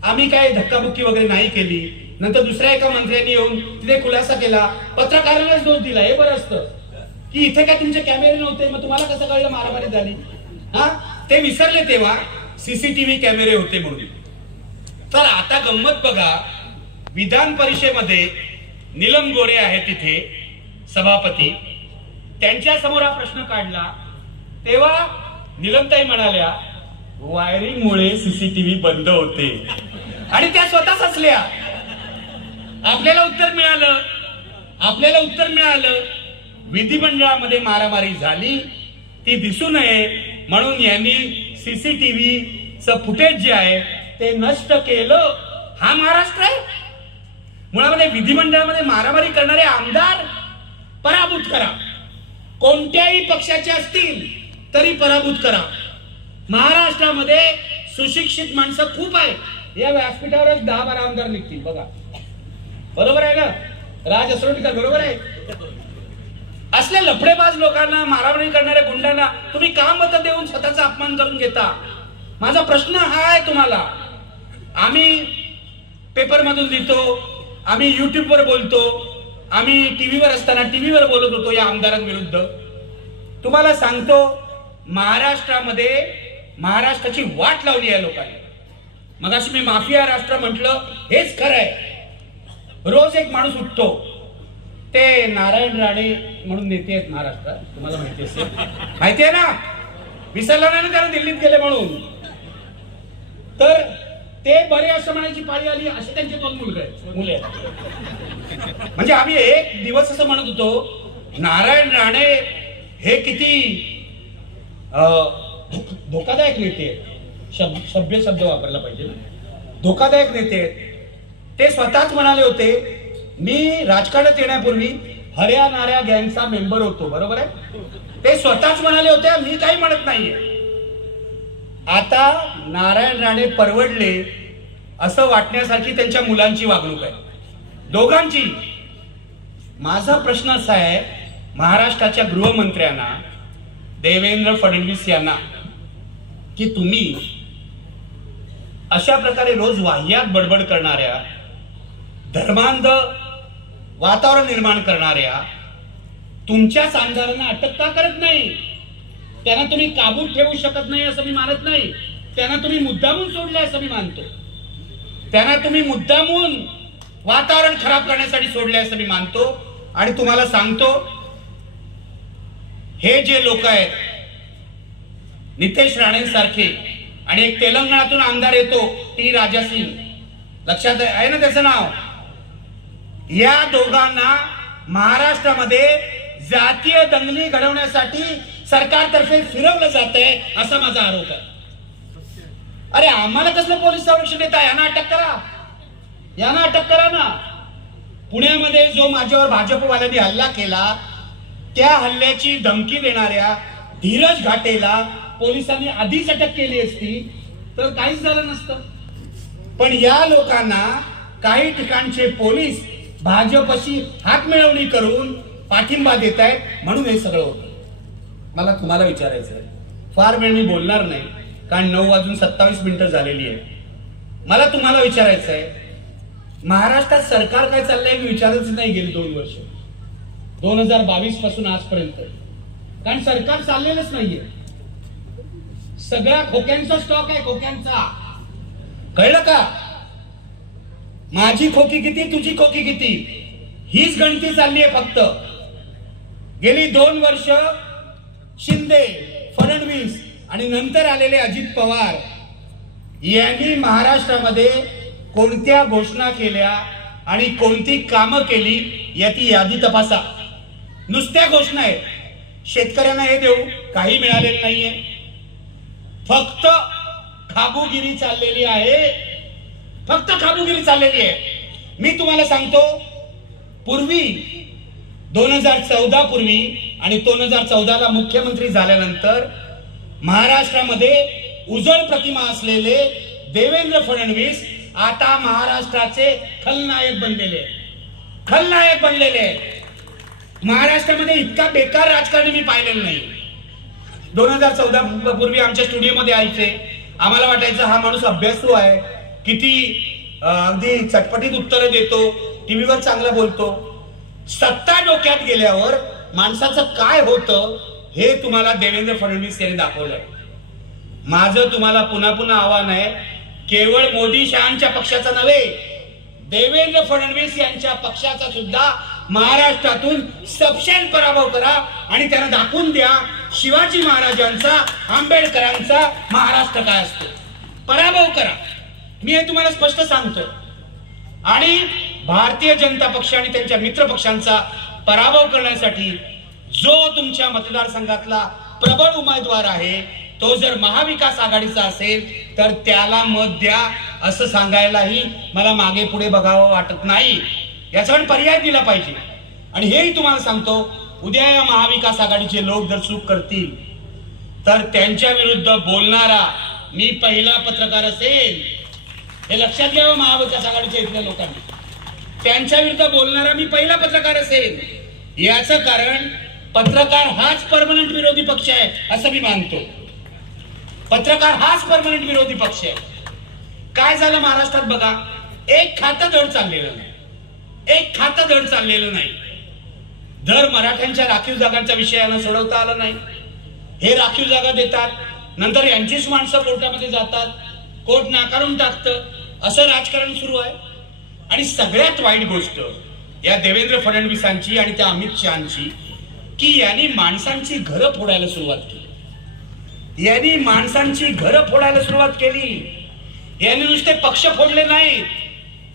आम्ही काय धक्काबुक्की वगैरे नाही केली. नंतर दुसऱ्या एका मंत्र्यांनी येऊन तिथे खुलासा केला, पत्रकारांनाच दोष दिला. हे बरं असतं की इथे काय तुमचे कॅमेरे नव्हते, मग तुम्हाला कसं कळलं मारामारी झाली? ते विसरले तेव्हा सीसीटीव्ही कॅमेरे होते म्हणून. तर आता गंमत बघा, विधान परिषदेमध्ये नीलम गोरे आहेत तिथे सभापती, त्यांच्या समोर हा प्रश्न काढला तेव्हा नीलमताई म्हणाल्या वायरिंगमुळे सीसीटीव्ही बंद होते आणि त्या स्वतःच हसल्या. आपल्याला उत्तर मिळालं विधिमंडळामध्ये मारामारी झाली ती दिसू नये म्हणून यांनी सीसीटीव्हीचं फुटेज जे आहे ते नष्ट केलं. हा महाराष्ट्र आहे. मुळामध्ये विधिमंडळामध्ये मारामारी करणारे आमदार पराभूत करा, कोणत्याही पक्षाचे असतील तरी पराभूत करा. महाराष्ट्रामध्ये सुशिक्षित माणसं खूप आहे. या व्यासपीठावरच 10-12 आमदार निघतील बघा. बरोबर आहे ना? राज असरोटीकर बरोबर आहे. असल्या लफडेबाज लोकांना, मारामारी करणाऱ्या गुंडांना तुम्ही का मत देऊन स्वतःचा अपमान करून घेता? माझा प्रश्न हा आहे तुम्हाला. आम्ही पेपर मधून लिहितो, आम्ही युट्यूबवर बोलतो, आम्ही टीव्हीवर असताना टीव्हीवर बोलत होतो या आमदारांविरुद्ध. तुम्हाला सांगतो महाराष्ट्रामध्ये महाराष्ट्राची वाट लावली आहे लोकांनी. मगाशी मी माफिया राष्ट्र म्हटलं, हेच खरं आहे. रोज एक माणूस उठतो, ते नारायण राणे म्हणून नेते आहेत महाराष्ट्रात, तुम्हाला माहिती असेल, माहिती आहे ना? विसरला नाही ना त्याला दिल्लीत गेले म्हणून. तर ते बरे असं म्हणायची पाळी आली, असे त्यांचे 2 मुले आहेत. म्हणजे आम्ही एक दिवस असं म्हणत होतो नारायण राणे हे किती धोकादायक नेते आहेत. सभ्य शब्द वापरला पाहिजे ना. धोकादायक नेते आहेत. ते स्वतःच म्हणाले होते मी राजकारणात येण्यापूर्वी हऱ्या नाऱ्या गँगचा मेंबर होतो. बरोबर आहे? ते स्वतःच म्हणाले होते, मी काही म्हणत नाहीये. आता नारायण राणे परवडले असं वाटण्यासारखी त्यांच्या मुलांची वागणूक आहे, दोघांची. माझा प्रश्न असा आहे महाराष्ट्राच्या गृहमंत्र्यांना, देवेंद्र फडणवीस यांना, की तुम्ही अशा प्रकारे रोज वाह्यात बडबड करणाऱ्या, धर्मांध वातावरण निर्माण करणाऱ्या तुमच्याच आमदारांना अटक का करत नाही? त्यांना तुम्ही काबूत ठेवू शकत नाही असं मी मानत नाही. त्यांना तुम्ही मुद्दामून सोडले असं मी मानतो. त्यांना तुम्ही मुद्दामून वातावरण खराब करण्यासाठी सोडले असं मी मानतो. आणि तुम्हाला सांगतो हे जे लोक आहेत नितेश राणे सारखे, आणि एक तेलंगणातून आमदार येतो टी राजा सिंग, लक्षात आहे ना त्याचं नाव, या दोघांना महाराष्ट्रामध्ये जातीय दंगली घडवण्यासाठी सरकारतर्फे फिरवलं जात आहे असा माझा आरोप आहे. अरे आम्हाला कसलं पोलीस संरक्षण देत आहे? यांना अटक करा, यांना अटक करा ना. पुण्यामध्ये जो माझ्यावर भाजपवाल्यांनी हल्ला केला त्या हल्ल्याची धमकी देणाऱ्या धीरज घाटेला पोलिसांनी आधीच अटक केली असती तर काहीच झालं नसतं. पण या लोकांना काही ठिकाणचे पोलीस भाजपशी हात मिळवणी करून पाठिंबा देत आहेत म्हणून हे सगळं होतं. मला तुम्हाला विचारायचं आहे, फार वेळ मी बोलणार नाही कारण 9:27 झालेली आहे. मला तुम्हाला विचारायचं आहे महाराष्ट्रात सरकार काय चाललंय मी विचारच नाही गेली 2 वर्ष, 2022 पासून आजपर्यंत. कारण सरकार चाललेलंच नाहीये. सगळा खोक्यांचा स्टॉक आहे, खोक्यांचा. कळलं का? माझी खोकी किती, तुझी खोकी किती, हीच गणती चालली आहे फक्त. गेली 2 वर्ष शिंदे, फडणवीस आणि नंतर आलेले अजित पवार यांनी महाराष्ट्रामध्ये कोणत्या घोषणा केल्या आणि कोणती कामं केली याची यादी तपासा. नुसत्या घोषणा आहेत. शेतकऱ्यांना हे देऊ, काही मिळालेलं नाहीये. फक्त खाबूगिरी चाललेली आहे, फक्त खाबूगिरी चाललेली आहे. मी तुम्हाला सांगतो पूर्वी 2014 पूर्वी आणि 2014ला मुख्यमंत्री झाल्यानंतर महाराष्ट्रामध्ये उजळ प्रतिमा असलेले देवेंद्र फडणवीस आता महाराष्ट्राचे खलनायक बनलेले, खलनायक बनलेले. महाराष्ट्रामध्ये इतका बेकार राजकारणी मी पाहिलेलं नाही. 2014 पूर्वी आमच्या स्टुडिओमध्ये यायचे, आम्हाला वाटायचं हा माणूस अभ्यासू आहे, किती अगदी चटपटीत उत्तरं देतो, टीव्हीवर चांगला बोलतो. सत्ता डोक्यात गेल्यावर माणसाचं काय होतं हे तुम्हाला देवेंद्र फडणवीस यांनी दाखवलंय. माझं तुम्हाला पुन्हा पुन्हा आव्हान आहे, केवळ मोदी शहांच्या पक्षाचं नव्हे, देवेंद्र फडणवीस यांच्या पक्षाचा सुद्धा महाराष्ट्रातून सपशेल पराभव करा आणि त्यांना दाखवून द्या शिवाजी महाराजांचा, आंबेडकरांचा महाराष्ट्र काय असतो. पराभव करा. मी हे तुम्हाला स्पष्ट सांगतो. आणि भारतीय जनता पक्ष आणि त्यांच्या मित्र पक्षांचा पराभव करण्यासाठी जो तुमच्या मतदारसंघातला प्रबळ उमेदवार आहे तो जर महाविकास आघाडीचा असेल तर त्याला मत द्या, असं सांगायलाही मला मागे पुढे बघावं वाटत नाही. याचा पण पर्याय दिला पाहिजे. आणि हेही तुम्हाला सांगतो, उद्या या महाविकास आघाडीचे लोक जर चूक करतील तर त्यांच्या विरुद्ध बोलणारा मी पहिला पत्रकार असेल. हे लक्षात घ्यावं महाविकास आघाडीच्या इथल्या लोकांनी. त्यांच्या विरुद्ध बोलणारा मी पहिला पत्रकार असेल. याचं कारण पत्रकार हाच परमनंट विरोधी पक्ष आहे असं मी मानतो. पत्रकार हाच परमनंट विरोधी पक्ष आहे. काय झालं महाराष्ट्रात बघा, एक खातं धड चाललेलं नाही. एक खातं धड चाललेलं नाही. दर मराठ्यांच्या राखीव जागांच्या विषयानं सोडवता आलं नाही. हे राखीव जागा देतात, नंतर यांचीच माणसं कोर्टामध्ये जातात, कोर्ट नाकारून टाकतं, असं राजकारण सुरू आहे. आणि सगळ्यात वाईट गोष्ट या देवेंद्र फडणवीसांची आणि त्या अमित शहाची की यांनी माणसांची घरं फोडायला सुरुवात केली. यांनी माणसांची घरं फोडायला सुरुवात केली. यांनी नुसते पक्ष फोडले नाहीत,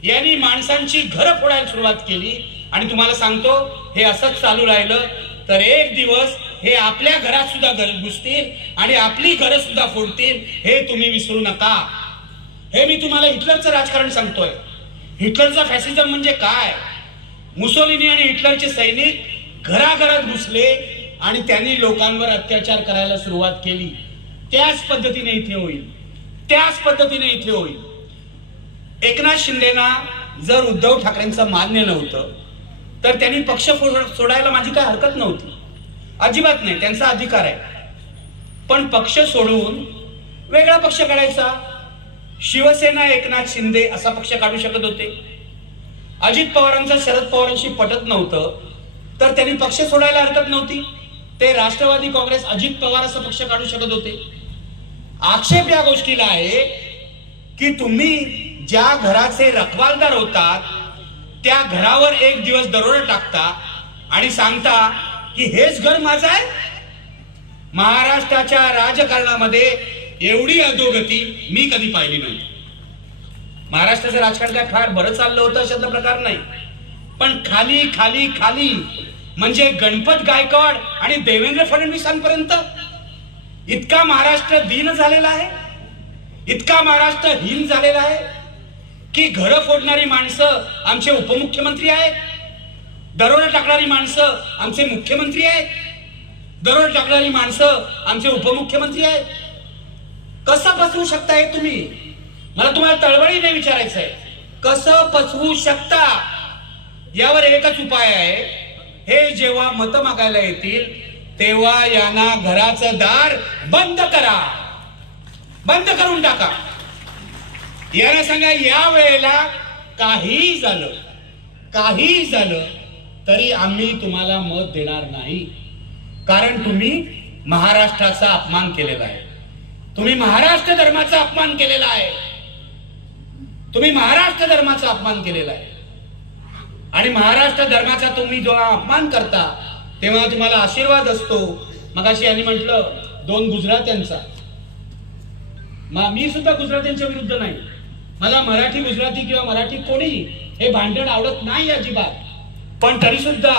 यांनी माणसांची घरं फोडायला सुरुवात केली. आणि तुम्हाला सांगतो, हे असंच चालू राहिलं तर एक दिवस हे आपल्या घरात सुद्धा घुसतील आणि आपली घरं सुद्धा फोडतील. हे तुम्ही विसरू नका. हे मी तुम्हाला हिटलरचं राजकारण सांगतोय. हिटलरचा फॅसिझम म्हणजे काय? मुसोलिनी आणि हिटलरचे सैनिक घराघरात घुसले आणि त्यांनी लोकांवर अत्याचार करायला सुरुवात केली. त्याच पद्धतीने इथे होईल. त्याच पद्धतीने इथे होईल. एकनाथ शिंदेना जर उद्धव ठाकरेंचं मान्य नव्हतं तर त्यांनी पक्ष सोडायला माझी काय हरकत नव्हती, अजिबात नाही, त्यांचा अधिकार आहे. पण पक्ष सोडून वेगळा पक्ष काढायचा. शिवसेना एकनाथ शिंदे असा पक्ष काढू शकत होते. अजित पवारांचं शरद पवारांशी पटत नव्हतं तर त्यांनी पक्ष सोडायला हरकत नव्हती. ते राष्ट्रवादी काँग्रेस अजित पवार असं पक्ष काढू शकत होते. आक्षेप या गोष्टीला आहे की तुम्ही ज्या घराचे रखवालदार होतात त्या घरावर एक दिवस दरोडा टाकता आणि सांगता की हेच घर माझं आहे. महाराष्ट्राच्या राजकारणामध्ये एवढी अधोगती मी कधी पाहिली नाही. महाराष्ट्राचं राजकारण काय फार बरं चाललं होतं अशातला प्रकार नाही. पण खाली खाली खाली म्हणजे गणपत गायकवाड आणि देवेंद्र फडणवीसांपर्यंत इतका महाराष्ट्र दीन झालेला आहे, इतका महाराष्ट्र हीन झालेला आहे की घरं फोडणारी माणसं आमचे उपमुख्यमंत्री आहेत, दरोडा टाकणारी माणसं आमचे मुख्यमंत्री आहेत, दरोडा टाकणारी माणसं आमचे उपमुख्यमंत्री आहेत. कसं पचवू शकता हे तुम्ही? मला तुम्हाला तळमळीने विचारायचं आहे, कसं पचवू शकता? यावर एकच उपाय आहे. हे जेव्हा मत मागायला येतील तेव्हा यांना घराचं दार बंद करा, बंद करून टाका. यांना सांगा या वेळेला काही झालं तरी आम्ही तुम्हाला मत देणार नाही. कारण तुम्ही महाराष्ट्राचा अपमान केलेला आहे. तुम्ही महाराष्ट्र धर्माचा अपमान केलेला आहे. तुम्ही महाराष्ट्र धर्माचा अपमान केलेला आहे. आणि महाराष्ट्र धर्माचा तुम्ही जेव्हा अपमान करता तेव्हा तुम्हाला आशीर्वाद असतो. मगाशी यांनी म्हटलं 2 गुजरात्यांचा. मी सुद्धा गुजरात्यांच्या विरुद्ध नाही. मला मराठी गुजराती किंवा मराठी कोणी हे भांडण आवडत नाही अजिबात. पण तरी सुद्धा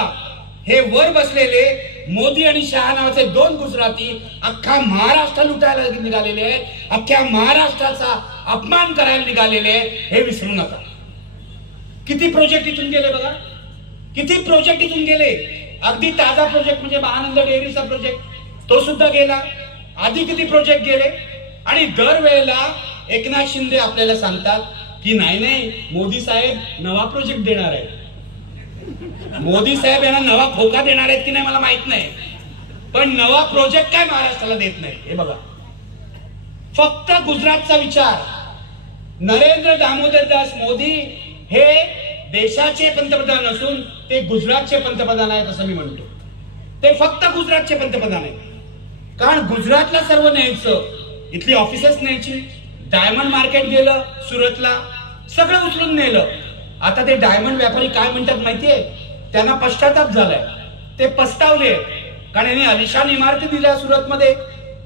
हे वर बसलेले मोदी आणि शहा नावाचे 2 गुजराती अख्खा महाराष्ट्र लुटायला निघालेले आहेत, अख्ख्या महाराष्ट्राचा अपमान करायला निघालेले आहेत. हे विसरू नका. किती प्रोजेक्ट इथून गेले बघा, किती प्रोजेक्ट इथून गेले. अगदी ताजा प्रोजेक्ट म्हणजे महानंद डेअरीचा प्रोजेक्ट, तो सुद्धा गेला. आधी किती प्रोजेक्ट गेले. आणि दरवेळेला एकनाथ शिंदे आपल्याला सांगतात की नाही मोदी साहेब नवा प्रोजेक्ट देणार आहेत. मोदी साहेब यांना नवा खोका देणार आहेत की नाही मला माहित नाही, पण नवा प्रोजेक्ट काय महाराष्ट्राला देत नाही. हे बघा, फक्त गुजरातचा विचार. नरेंद्र दामोदर दास मोदी हे देशाचे पंतप्रधान नसून ते गुजरातचे पंतप्रधान आहेत असं मी म्हणतो. ते फक्त गुजरातचे पंतप्रधान आहेत. कारण गुजरातला सर्व न्यायचं, इथली ऑफिसेस न्यायची, डायमंड मार्केट गेलं सुरतला, सगळं उचलून नेलं. आता ते डायमंड व्यापारी काय म्हणतात माहितीये, त्यांना पश्चाताप झालाय, ते पस्तावले, कारण यांनी आलिशान इमारती दिल्या सुरतमध्ये,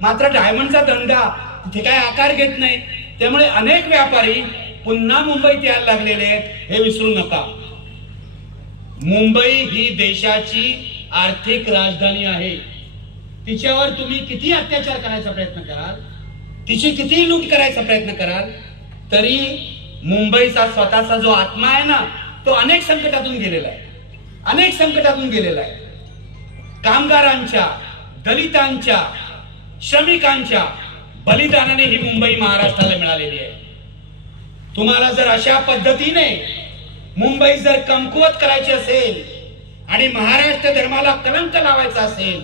मात्र डायमंडचा धंदा तिथे काय आकार घेत नाही. त्यामुळे अनेक व्यापारी पुन्हा मुंबईत यायला लागलेले आहेत, हे विसरू नका. मुंबई ही देशाची आर्थिक राजधानी आहे. तिच्यावर तुम्ही किती अत्याचार करायचा प्रयत्न कराल, तिची किती लूट करायचा प्रयत्न कराल, तरी मुंबईचा स्वतःचा जो आत्मा आहे ना, तो अनेक संकटातून गेलेला आहे, अनेक संकटातून गेलेला आहे. कामगारांच्या, दलितांच्या, श्रमिकांच्या बलिदानाने ही मुंबई महाराष्ट्राला मिळालेली आहे. तुम्हाला जर अशा पद्धतीने मुंबई जर कमकुवत करायची असेल आणि महाराष्ट्र धर्माला कलंक लावायचा असेल,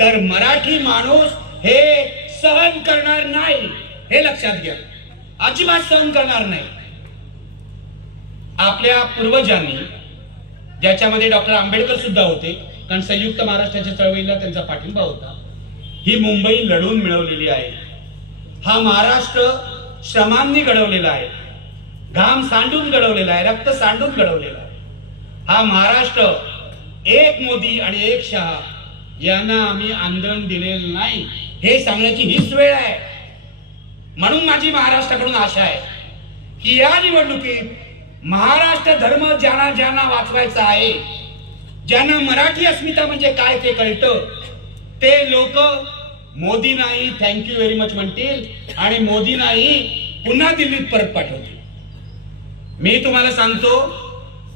तर मराठी माणूस हे सहन करणार नाही, हे लक्षात घ्या. अजिबात सहन करणार नाही. आपल्या पूर्वजांनी, ज्याच्यामध्ये डॉक्टर आंबेडकर सुद्धा होते, कारण संयुक्त महाराष्ट्राच्या चळवळीला त्यांचा पाठिंबा होता, ही मुंबई लढून मिळवलेली आहे. हा महाराष्ट्र श्रमांनी घडवलेला आहे, घाम सांडून घडवलेला आहे, रक्त सांडून घडवलेला आहे. हा महाराष्ट्र एक मोदी आणि एक शहा यांना आम्ही आंदोलन दिलेलं नाही, हे सांगण्याची हीच वेळ आहे. म्हणून माझी महाराष्ट्राकडून आशा आहे की या निवडणुकीत महाराष्ट्र धर्म ज्यांना ज्यांना वाचवायचा आहे, ज्यांना मराठी अस्मिता म्हणजे काय ते कळतं, ते लोक मोदी नाही थँक्यू व्हेरी मच म्हणतील आणि मोदी नाही पुन्हा दिल्लीत परत पाठवतील. मी तुम्हाला सांगतो,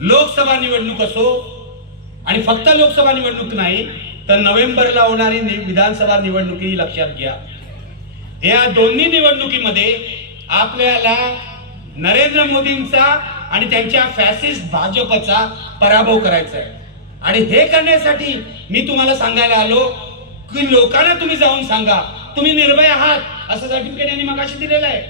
लोकसभा निवडणूक असो, आणि फक्त लोकसभा निवडणूक नाही तर नोव्हेंबरला होणारी विधानसभा निवडणुकी लक्षात घ्या. या दोन्ही निवडणुकीमध्ये आपल्याला नरेंद्र मोदींचा आणि त्यांच्या फॅसिस्ट भाजपचा पराभव करायचा आहे. आणि हे करण्यासाठी मी तुम्हाला सांगायला आलो की लोकांना तुम्ही जाऊन सांगा तुम्ही निर्भय आहात, असं सर्टिफिकेट यांनी मगाशी दिलेलं आहे.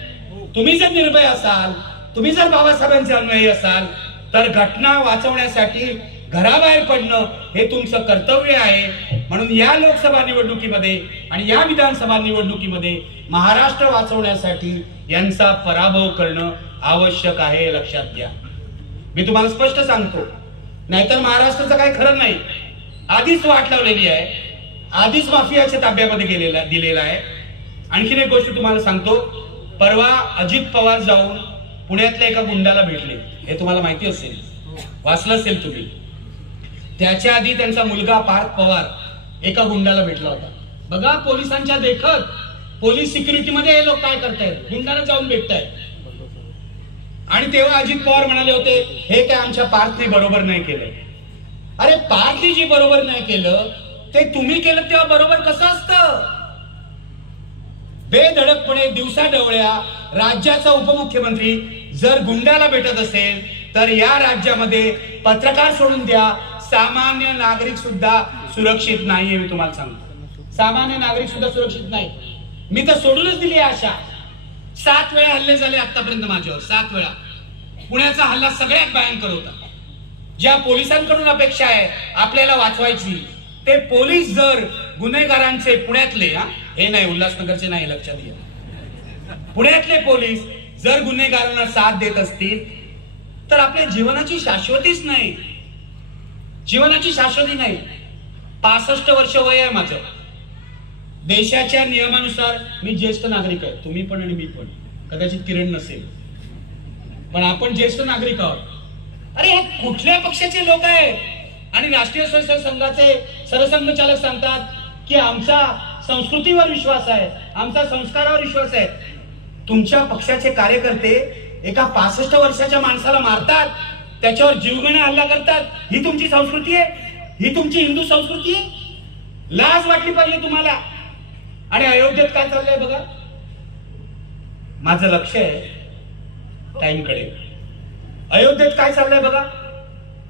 तुम्ही जर निर्भय असाल, तुम्ही जर बाबासाहेबांचे अनुयायी असाल, तर घटना वाचवण्यासाठी घराबाहेर पडणं हे तुमचं कर्तव्य आहे. म्हणून या लोकसभा निवडणुकीमध्ये आणि या विधानसभा निवडणुकीमध्ये महाराष्ट्र वाचवण्यासाठी यांचा पराभव करणं आवश्यक आहे, लक्षात घ्या. मी तुम्हाला स्पष्ट सांगतो, नाहीतर महाराष्ट्राचं काही खरं नाही. आधीच वाट लावलेली आहे, आधीच माफियाच्या ताब्यामध्ये दिलेला आहे. आणखीन एक गोष्ट तुम्हाला सांगतो, परवा अजित पवार जाऊन पुण्यातल्या एका गुंडाला भेटले, हे तुम्हाला माहिती असेल, वाचलं असेल तुम्ही. त्याच्या आधी त्यांचा मुलगा पार्थ पवार एका गुंडाला भेटला होता. बघा, पोलिसांच्या देखत पोलीस सिक्युरिटीमध्ये हे लोक काय करतायत, गुंडाला जाऊन भेटतायत. आणि तेव्हा अजित पवार म्हणाले होते, हे काय आमच्या पार्थने बरोबर नाही केलं. अरे पार्थने जी बरोबर नाही केलं ते तुम्ही केलं तेव्हा बरोबर कसं असतं. बेधडकपणे दिवसा डवळ्या राज्याचा उपमुख्यमंत्री जर गुंडाला भेटत असेल तर या राज्यामध्ये पत्रकार सोडून द्या, सामान्य नागरिक सुद्धा सुरक्षित नाहीये. मी तुम्हाला सांगतो, सामान्य नागरिक सुद्धा सुरक्षित नाही. मी तर सोडूनच दिली आशा. 7 वेळा हल्ले झाले आतापर्यंत माझ्यावर, 7 वेळा. पुण्याचा हल्ला सगळ्यात भयंकर होता. ज्या पोलिसांकडून अपेक्षा आहे आपल्याला वाचवायची, ते पोलीस जर गुन्हेगारांचे, पुण्यातले, हे नाही उल्हासनगरचे नाही, लक्षात घ्या, पुण्यातले पोलीस जर गुन्हेगारांना साथ देत असतील तर आपल्या जीवनाची शाश्वतीच नाही, जीवनाची शाश्वती नाही. 65 वर्ष वय आहे माझं. देशाच्या नियमानुसार मी ज्येष्ठ नागरिक आहे, तुम्ही पण आणि मी पण, कदाचित किरण नसेल, पण आपण ज्येष्ठ नागरिक आहोत. अरे हे कुठल्या पक्षाचे लोक आहेत? आणि राष्ट्रीय स्वयंसेवक संघाचे सरसंघचालक सांगतात की आमचा संस्कृतीवर विश्वास आहे, आमचा संस्कारावर विश्वास आहे. तुमच्या पक्षाचे कार्यकर्ते एका 65 वर्षाच्या माणसाला मारतात, त्याच्यावर जीवघेणा हल्ला करतात. ही तुमची संस्कृती आहे? ही तुमची हिंदू संस्कृती आहे? लाज वाटली पाहिजे तुम्हाला. आणि अयोध्येत काय चाललंय बघा. माझं लक्ष आहे टाइमकडे. अयोध्येत काय चाललंय बघा.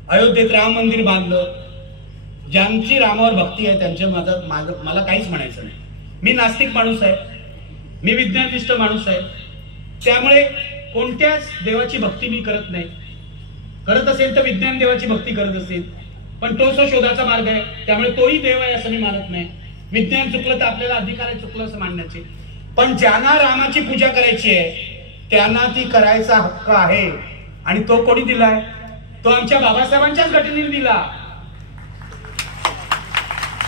अयोध्येत राम मंदिर बांधलं. ज्यांची रामावर भक्ती आहे त्यांच्या मला काहीच म्हणायचं नाही. मी नास्तिक माणूस आहे, मी विज्ञाननिष्ठ माणूस आहे, त्यामुळे कोणत्याच देवाची भक्ती मी करत नाही. करत असेल तर विज्ञान देवाची भक्ती करत असेल, पण तो शोधाचा मार्ग आहे, त्यामुळे तोही देव आहे असं मी मानत नाही. विज्ञान चुकलं तर आपल्याला अधिकार आहे चुकलं असं मानण्याचे. पण ज्यांना रामाची पूजा करायची आहे त्यांना ती करायचा हक्क आहे. आणि तो कोणी दिलाय? तो आमच्या बाबासाहेबांच्याच घटनेने दिला.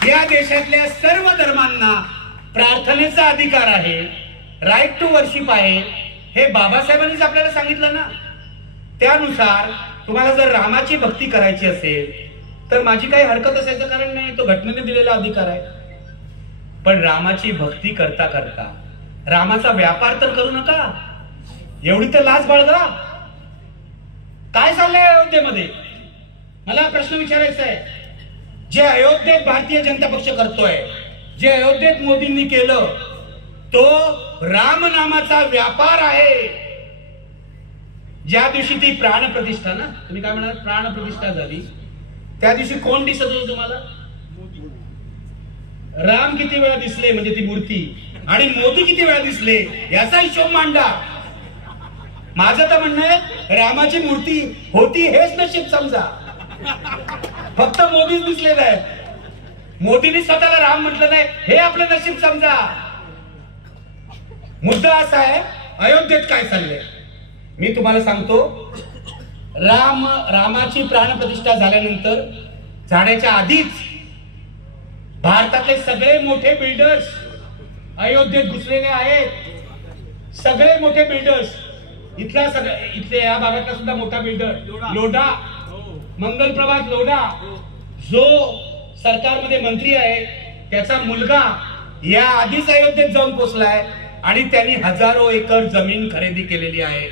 या देशातल्या सर्व धर्मांना प्रार्थनेचा अधिकार आहे, राईट टू वर्शिप आहे, हे बाबासाहेबांनीच आपल्याला सांगितलं ना. त्यानुसार तुम्हाला जर रामाची भक्ती करायची असेल तर माझी काही हरकत असायचं कारण नाही, तो घटनेने दिलेला अधिकार आहे. पण रामाची भक्ती करता करता रामाचा व्यापार तर करू नका, एवढी तर लाज बाळगा. काय चाललंय अयोध्येमध्ये? मला प्रश्न विचारायचा आहे. जे अयोध्येत भारतीय जनता पक्ष करतोय, जे अयोध्येत मोदींनी केलं, तो राम नामाचा व्यापार आहे. ज्या दिवशी ती प्राणप्रतिष्ठा ना, तुम्ही काय म्हणाल, प्राणप्रतिष्ठा झाली, त्या दिवशी कोण दिसत होतं तुम्हाला? राम किती वेळा दिसले म्हणजे ती मूर्ती, आणि मोदी किती वेळा दिसले याचा हिशोब मांडा. माझं तर म्हणणं आहे, रामाची मूर्ती होती हेच नशीब समजा, फक्त मोदीच दिसलेला आहे. मोदींनी स्वतःला राम म्हटलं नाही हे आपलं नशीब समजा. मुद्दा असा आहे, अयोध्येत काय चाललंय मी तुम्हाला सांगतो. रामाची प्राणप्रतिष्ठा झाल्यानंतर, झाडाच्या आधीच भारतातले सगळे मोठे बिल्डर्स अयोध्येत घुसलेले आहेत. सगळे मोठे बिल्डर्स, इथले या भागातला सुद्धा मोठा बिल्डर लोढा, मंगल प्रभात लोढा, जो सरकारमध्ये मंत्री आहे, त्याचा मुलगा या आधीच अयोध्येत जाऊन पोहोचलाय आणि त्यांनी हजारो एकर जमीन खरेदी केलेली आहे.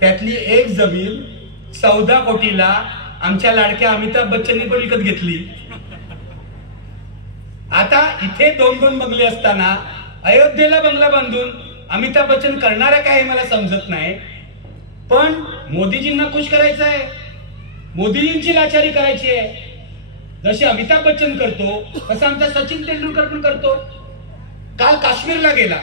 त्यातली एक जमीन 14 कोटीला आमच्या लाडक्या अमिताभ बच्चननी पण विकत घेतली. आता इथे 2-2 बंगले असताना अयोध्येला बंगला बांधून अमिताभ बच्चन करणारा काय हे मला समजत नाही. पण मोदीजींना खुश करायचं आहे, मोदीजींची लाचारी करायची आहे. जसे अमिताभ बच्चन करतो तसं आमचा सचिन तेंडुलकर पण करतो. काल काश्मीरला गेला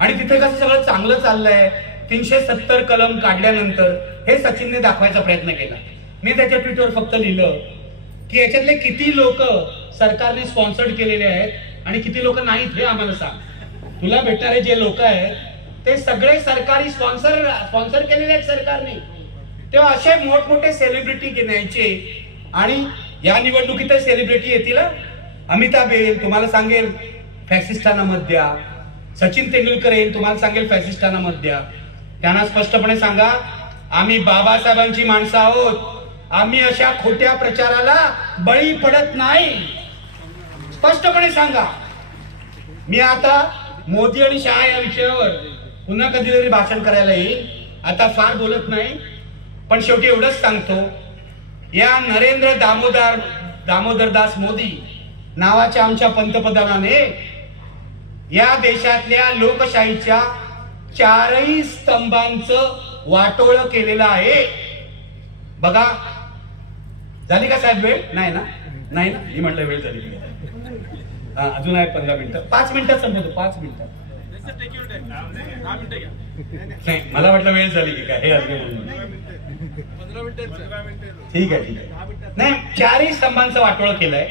आणि तिथे कसं सगळं चांगलं चाललंय, 370 कलम काढल्यानंतर हे सचिनने दाखवायचा प्रयत्न केला. मी त्याच्या ट्विटरवर फक्त लिहिलं की याच्यातले किती लोक सरकारने स्पॉन्सर्ड केलेले आहेत आणि किती लोक नाहीत हे आम्हाला सांग. तुला भेटणारे जे लोक आहेत ते सगळे सरकारी स्पॉन्सर केलेले आहेत सरकारने. तेव्हा असे मोठमोठे सेलिब्रिटी न्यायचे आणि या निवडणुकीत सेलिब्रिटी येतील. अमिताभ येईल, तुम्हाला सांगेल फॅसिस्टांना मत द्या. सचिन तेंडुलकर येईल, तुम्हाला सांगेल फॅसिस्टांना मत द्या. त्यांना स्पष्टपणे सांगा, आम्ही बाबासाहेबांची माणसं आहोत, आम्ही अशा खोट्या प्रचाराला बळी पडत नाही. स्पष्टपणे सांगा. मी आता मोदी आणि शहा या विषयावर पुन्हा कधीतरी भाषण करायला येईल, आता फार बोलत नाही. पण शेवटी एवढंच सांगतो, या नरेंद्र दामोदरदास मोदी नावाच्या आमच्या पंतप्रधानाने या देशातल्या लोकशाहीच्या 4ही स्तंभांचं वाटोळं केलेलं आहे. बघा, झाली का साहेब वेळ? नाही ना, नाही ना, मी म्हटलं वेळ झाली. अजून आहे 15 मिनिटं, 5 मिनिटात संपवतो, 5 मिनिटात. नाही, मला वाटलं वेळ झाली की काय, हे ठीक आहे, ठीक आहे. नाही, 4ही स्तंभांचं वाटोळं केलंय.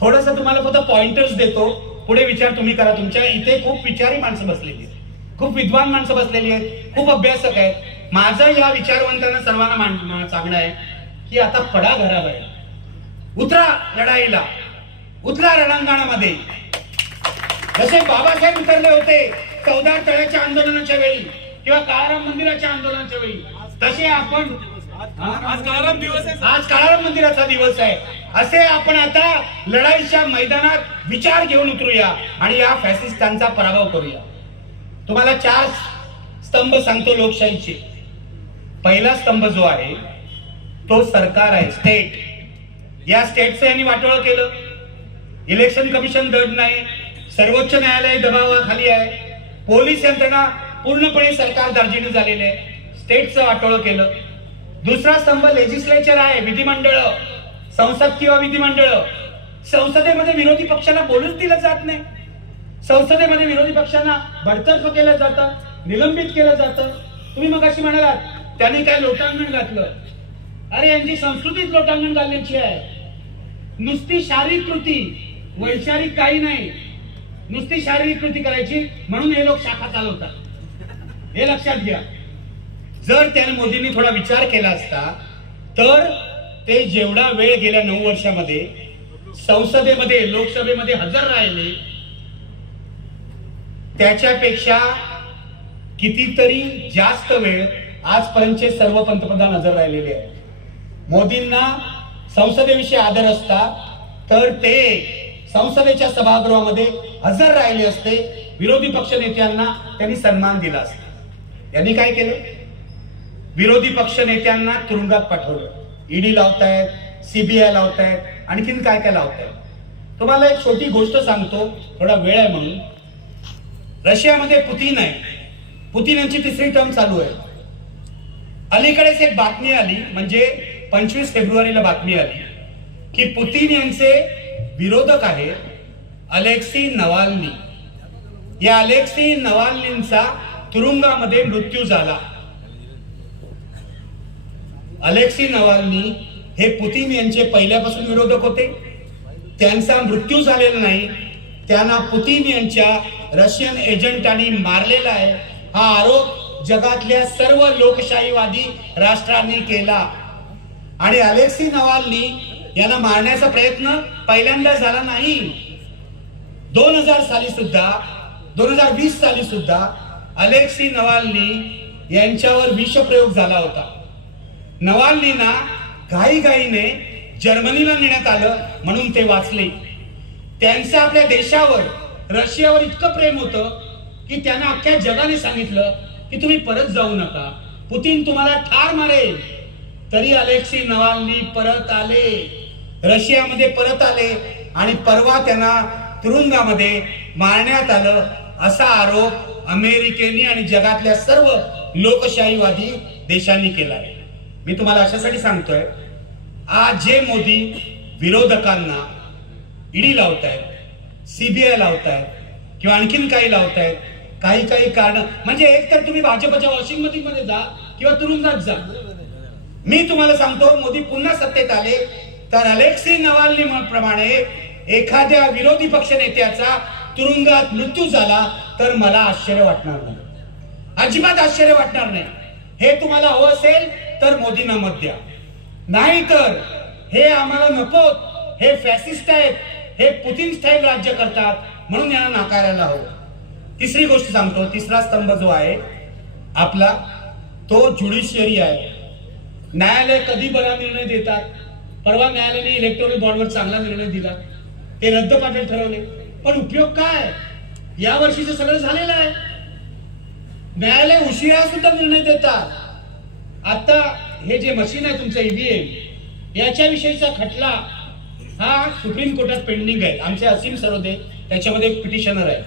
थोडस तुम्हाला फक्त पॉइंटर्स देतो, पुढे विचार तुम्ही करा. तुमच्या इथे खूप विचारी माणसं बसलेली आहेत, खूप विद्वान माणसं बसलेली आहेत, खूप अभ्यासक आहेत. माझं या विचारवंतांना सर्वांना सांगणं आहे की आता पडा घरावर, उतरा लढाईला, उतरा रणांगणामध्ये. जसे बाबासाहेब उतरले होते 14 तळ्याच्या आंदोलनाच्या वेळी किंवा काळाराम मंदिराच्या आंदोलनाच्या वेळी, तसे आपण आज काळाराम मंदिराचा दिवस आहे, असे आपण आता लढाईच्या मैदानात विचार घेऊन उतरूया आणि या फॅसिस्टांचा पराभव करूया. तुम्हाला 4 स्तंभ सांगतो लोकशाहीचे. पहिला स्तंभ जो आहे तो सरकार आहे, स्टेट. या स्टेटचं यांनी वाटोळं केलं. इलेक्शन कमिशन दड नाही, सर्वोच्च न्यायालय दबावाखाली आहे, पोलीस यंत्रणा पूर्णपणे सरकार दार्जिने झालेले आहे. स्टेटचं वाटोळं केलं. दुसरा स्तंभ लेजिस्लेचर आहे, विधिमंडळ, संसद किंवा विधिमंडळ. संसदेमध्ये विरोधी पक्षांना बोलूच दिलं जात नाही. संसदेमध्ये विरोधी पक्षांना बडतर्फ केलं जातं, निलंबित केलं जातं. तुम्ही मग अशी म्हणालात त्यांनी काय लोटांगण घातलं. अरे यांची संस्कृतीच लोटांगण घालण्याची आहे. नुसती शारीरिक कृती, वैचारिक काही नाही, नुसती शारीरिक कृती करायची म्हणून हे लोक शाखा चालवतात. हे लक्षात घ्या. जर त्याने मोदींनी थोडा विचार केला असता तर ते जेवढा वेळ गेल्या 9 वर्षामध्ये संसदेमध्ये, लोकसभेमध्ये हजर राहिले त्याच्यापेक्षा कितीतरी जास्त वेळ आजपर्यंतचे सर्व पंतप्रधान हजर राहिलेले आहेत. मोदींना संसदेविषयी आदर असता तर ते संसदेच्या सभागृहामध्ये हजर राहिले असते, विरोधी पक्ष नेत्यांना त्यांनी सन्मान दिला असता. यांनी काय केलं? विरोधी पक्ष नेत्यांना तुरुंगात पाठवलं. ईडी लावतायत, सीबीआय लावतायत, आणखीन काय काय लावतायत. तुम्हाला एक छोटी गोष्ट सांगतो, थोडा वेळ आहे म्हणून. रशियामध्ये पुतीन आहे. पुतीन यांची 3री टर्म चालू आहे. अलीकडेच एक बातमी आली, म्हणजे 25 फेब्रुवारीला बातमी आली की पुतीन यांचे विरोधक आहे अलेक्सी नवाल्नी. या अलेक्सी नवाल्नींचा तुरुंगामध्ये मृत्यू झाला. अलेक्सी नवाल्नी हे पुतीन यांचे पहिल्यापासून विरोधक होते. त्यांचा मृत्यू झालेला नाही, त्यांना पुतीन यांच्या रशियन एजंटांनी मारलेला आहे, हा आरोप जगातल्या सर्व लोकशाहीवादी राष्ट्रांनी केला. आणि अलेक्सी नवाल्नी यांना मारण्याचा प्रयत्न पहिल्यांदा झाला नाही. 2020 साली सुद्धा अलेक्सी नवाल्नी यांच्यावर विषप्रयोग झाला होता. नवाल्नींना घाईघाईने जर्मनीला नेण्यात आलं म्हणून ते वाचले. त्यांचं आपल्या देशावर, रशियावर इतकं प्रेम होतं की त्यांना अख्ख्या जगाने सांगितलं की तुम्ही परत जाऊ नका, पुतीन तुम्हाला ठार मारेल. तरी अलेक्सी नवाल्नी परत आले, रशियामध्ये परत आले आणि परवा त्यांना तुरुंगामध्ये मारण्यात आलं. असा आरोप अमेरिकेने आणि जगातल्या सर्व लोकशाहीवादी देशांनी केलाय. मी तुम्हाला अशासाठी सांगतोय, आज जे मोदी विरोधकांना ईडी लावतायत, सीबीआय लावतायत किंवा आणखीन काही लावतायत, काही कारण, म्हणजे एक तर तुम्ही भाजपच्या वॉशिंग मशीनमध्ये जा किंवा तुरुंगात जा. मी तुम्हाला सांगतो, मोदी पुन्हा सत्तेत आले तर अलेक्सी नवाल्नी प्रमाणे एखाद्या विरोधी पक्ष नेत्याचा तुरुंगात मृत्यू झाला तर मला आश्चर्य वाटणार नाही, अजिबात आश्चर्य वाटणार नाही. हे तुम्हाला हवं असेल तर मोदींना मत द्या, नाही तर हे आम्हाला नको, हे फॅसिस्ट आहेत, हे पुतीन स्टाईल राज्य करतात म्हणून यांना नाकारायला हवं. 3री गोष्ट सांगतो, 3रा स्तंभ जो आहे आपला तो ज्युडिशियरी आहे. न्यायालय कधी बरा निर्णय देतात. परवा न्यायालयाने इलेक्ट्रॉनिक बॉन्डवर चांगला निर्णय दिला, ते रद्दबातल ठरवले, पण उपयोग काय? या वर्षीचं सगळं झालेलं आहे. न्यायालय उशिरा सुद्धा निर्णय देतात. आता हे जे मशीन आहे तुमचं ईव्हीएम, याच्याविषयीचा खटला हा सुप्रीम कोर्टात पेंडिंग आहे. आमचे असीम सरोदे त्याच्यामध्ये एक पिटिशनर आहे.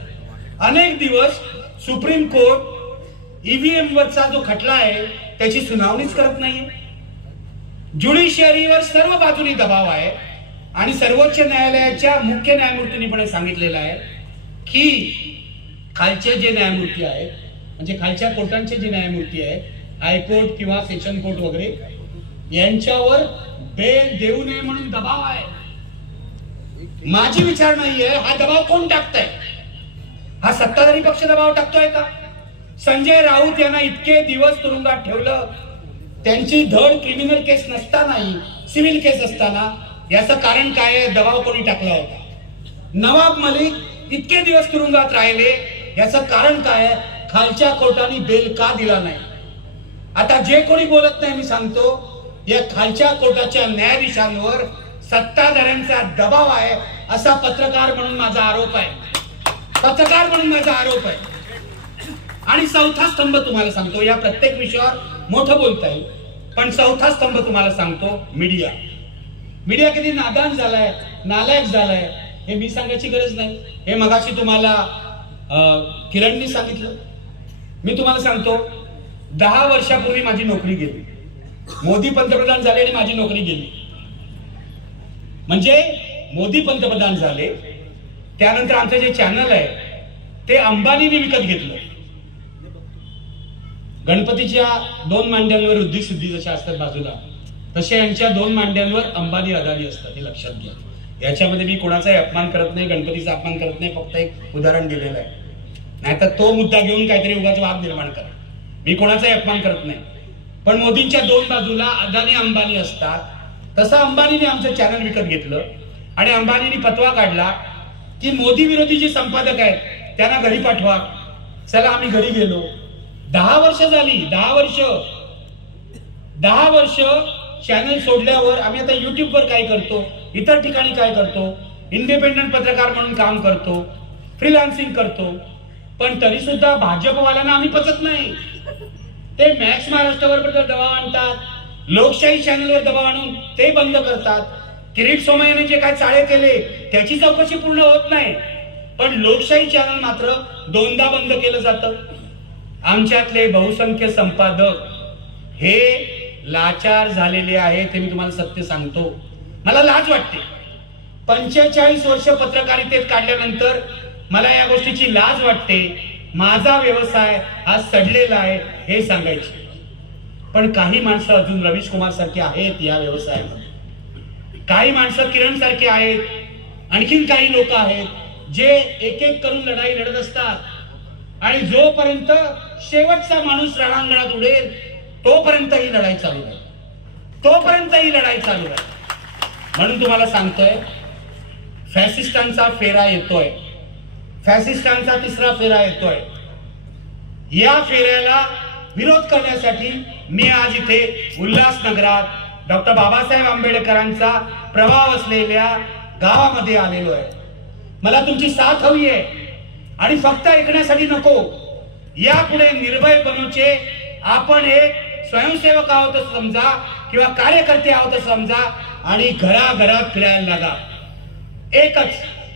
अनेक दिवस सुप्रीम कोर्ट ईव्हीएम वरचा जो खटला आहे त्याची सुनावणीच करत नाहीये. ज्युडिशियरीवर सर्व बाजूनी दबाव आहे आणि सर्वोच्च न्यायालयाच्या मुख्य न्यायमूर्तींनी पण सांगितलेलं आहे की खालचे जे न्यायमूर्ती आहेत, म्हणजे खालच्या कोर्टांचे जे न्यायमूर्ती आहेत, हायकोर्ट किंवा सेशन कोर्ट वगैरे, यांच्यावर बेल देऊ नये म्हणून दबाव आहे. माझी विचार नाहीये, हा दबाव कोण टाकताय? हा सत्ताधारी पक्ष दबाव टाकतोय का? संजय राऊत यांना इतके दिवस तुरुंगात ठेवलं, त्यांची धड क्रिमिनल केस नसतानाही सिव्हिल केस असताना. याचं कारण काय आहे? दबाव कोणी टाकला होता. नवाब मलिक इतके दिवस तुरुंगात राहिले, याचं कारण काय आहे? खालच्या कोर्टाने बेल का दिला नाही? आता जे कोणी बोलत नाही, मी सांगतो, या खालच्या कोर्टाच्या न्यायाधीशांवर सत्ताधाऱ्यांचा दबाव आहे, असा पत्रकार म्हणून माझा आरोप आहे. पत्रकार म्हणून माझा आरोप आहे. आणि 4था स्तंभ तुम्हाला सांगतो, या प्रत्येक विषयावर मोठं बोलता येईल, पण 4था स्तंभ तुम्हाला सांगतो, मीडिया. मीडिया किती नादान झालाय, नालायक झालाय, हे मी सांगायची गरज नाही. हे मगाशी तुम्हाला किरणनी सांगितलं. मी तुम्हाला सांगतो, 10 वर्षापूर्वी माझी नोकरी गेली. मोदी पंतप्रधान झाले आणि माझी नोकरी गेली. म्हणजे मोदी पंतप्रधान झाले, त्यानंतर आमचं जे चॅनल आहे ते अंबानीने विकत घेतलं. गणपतीच्या 2 मांड्यांवर वृद्धी सिद्धी जशा असतात बाजूला, तसे यांच्या 2 मांड्यांवर अंबानी अदानी असतात, हे लक्षात घ्या. याच्यामध्ये मी कोणाचाही अपमान करत नाही, गणपतीचा अपमान करत नाही, फक्त एक उदाहरण दिलेलं आहे. नाहीतर तो मुद्दा घेऊन काहीतरी उगाच वाद निर्माण करा. मी कोणाचाही अपमान करत नाही. पण मोदींच्या दोन बाजूला अदानी अंबानी असतात. तसं अंबानीने आमचं चॅनल विकत घेतलं आणि अंबानीने फतवा काढला की मोदी विरोधी जे संपादक आहेत त्यांना घरी पाठवा. चला आम्ही घरी गेलो. 10 वर्ष झाली. 10 वर्ष चॅनल सोडल्यावर आम्ही आता युट्यूबवर काय करतो, इतर ठिकाणी काय करतो, इंडिपेंडंट पत्रकार म्हणून काम करतो, फ्रीलान्सिंग करतो. पण तरी सुद्धा भाजपवाल्यांना आम्ही पचत नाही. ते मॅक्स महाराष्ट्रावर दबाव आणतात, लोकशाही चॅनलवर दबाव आणून ते बंद करतात. किरीट सोमय्याने जे काय चाळे केले त्याची चौकशी पूर्ण होत नाही, पण लोकशाही चॅनल मात्र 2दा बंद केलं जातं. आमच्यातले बहुसंख्य संपादक हे लाचार झालेले आहेत. हे मी तुम्हाला सत्य सांगतो. मला लाज वाटते. 45 वर्ष पत्रकारितेत काढल्यानंतर मला या गोष्टीची लाज वाटते. माझा व्यवसाय हा सडलेला आहे हे सांगायचे. पण काही माणसं अजून रवीश कुमार सारखे आहेत या व्यवसायामध्ये. काही माणसं किरण सारखे आहेत. आणखीन काही लोक आहेत जे एक एक करून लढाई लढत असतात आणि जोपर्यंत शेवटचा माणूस रणांगणात उडेल तोपर्यंत ही लढाई चालू आहे. म्हणून तुम्हाला सांगतोय, फॅसिस्टांचा फेरा येतोय. फॅसिस्टांचा 3रा फेरा येतोय. या फेऱ्याला विरोध करण्यासाठी मी आज इथे उल्हासनगरात डॉक्टर बाबासाहेब आंबेडकरांचा प्रभाव असलेल्या गावामध्ये आलेलो आहे. मला तुमची साथ हवी आहे आणि फक्त ऐकण्यासाठी नको. यापुढे निर्भय बनूचे आपण एक स्वयंसेवक आहोत समजा किंवा कार्यकर्ते आहोत समजा आणि घराघरात फिरायला लागा. एकच,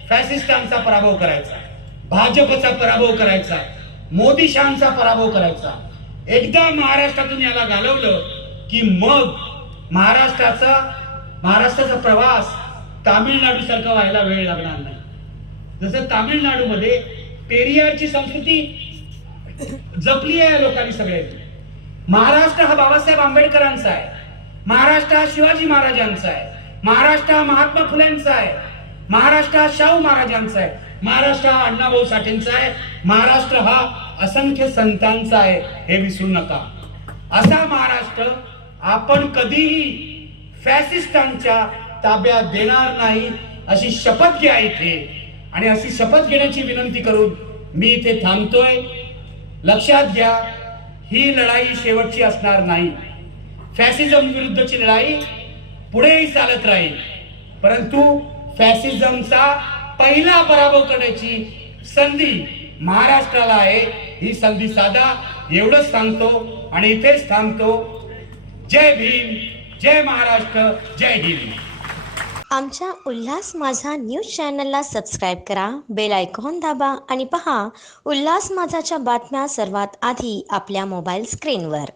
फॅसिस्टांचा पराभव करायचा, भाजपचा पराभव करायचा, मोदी शहांचा पराभव करायचा. एकदा महाराष्ट्रातून याला घालवलं की मग महाराष्ट्राचा प्रवास तामिळनाडू सारखा व्हायला वेळ लागणार नाही. जसं तामिळनाडूमध्ये पेरियारची संस्कृती जपली आहे या लोकांनी सगळ्यांनी. महाराष्ट्र हा बाबासाहेब आंबेडकरांचा आहे. महाराष्ट्र हा शिवाजी महाराजांचा आहे. महाराष्ट्र हा महात्मा फुलेंचा आहे. महाराष्ट्र हा शाहू महाराजांचा आहे. महाराष्ट्र हा अण्णाभाऊ साठेंचा आहे. महाराष्ट्र हा असंख्य संतांचा आहे. हे विसरू नका. असा महाराष्ट्र आपण कधीही फॅसिस्टांच्या ताब्यात देणार नाही अशी शपथ घ्या इथे. आणि अशी शपथ घेण्याची विनंती करून मी इथे थांबतोय. लक्षात घ्या, ही लढाई शेवटची असणार नाही. फॅसिझम विरुद्धची लढाई पुढेही चालत राहील, परंतु फॅसिझमचा पहिला पराभव करण्याची संधी महाराष्ट्राला आहे. ही संधी साधा. एवढंच सांगतो आणि इथेच थांबतो. जय भीम, जय महाराष्ट्र, जय हिंद. आमच्या उल्हास माझा न्यूज चॅनलला सबस्क्राईब करा, बेल आयकॉन दाबा आणि पहा उल्हास माझाच्या बातम्या सर्वात आधी आपल्या मोबाईल स्क्रीनवर.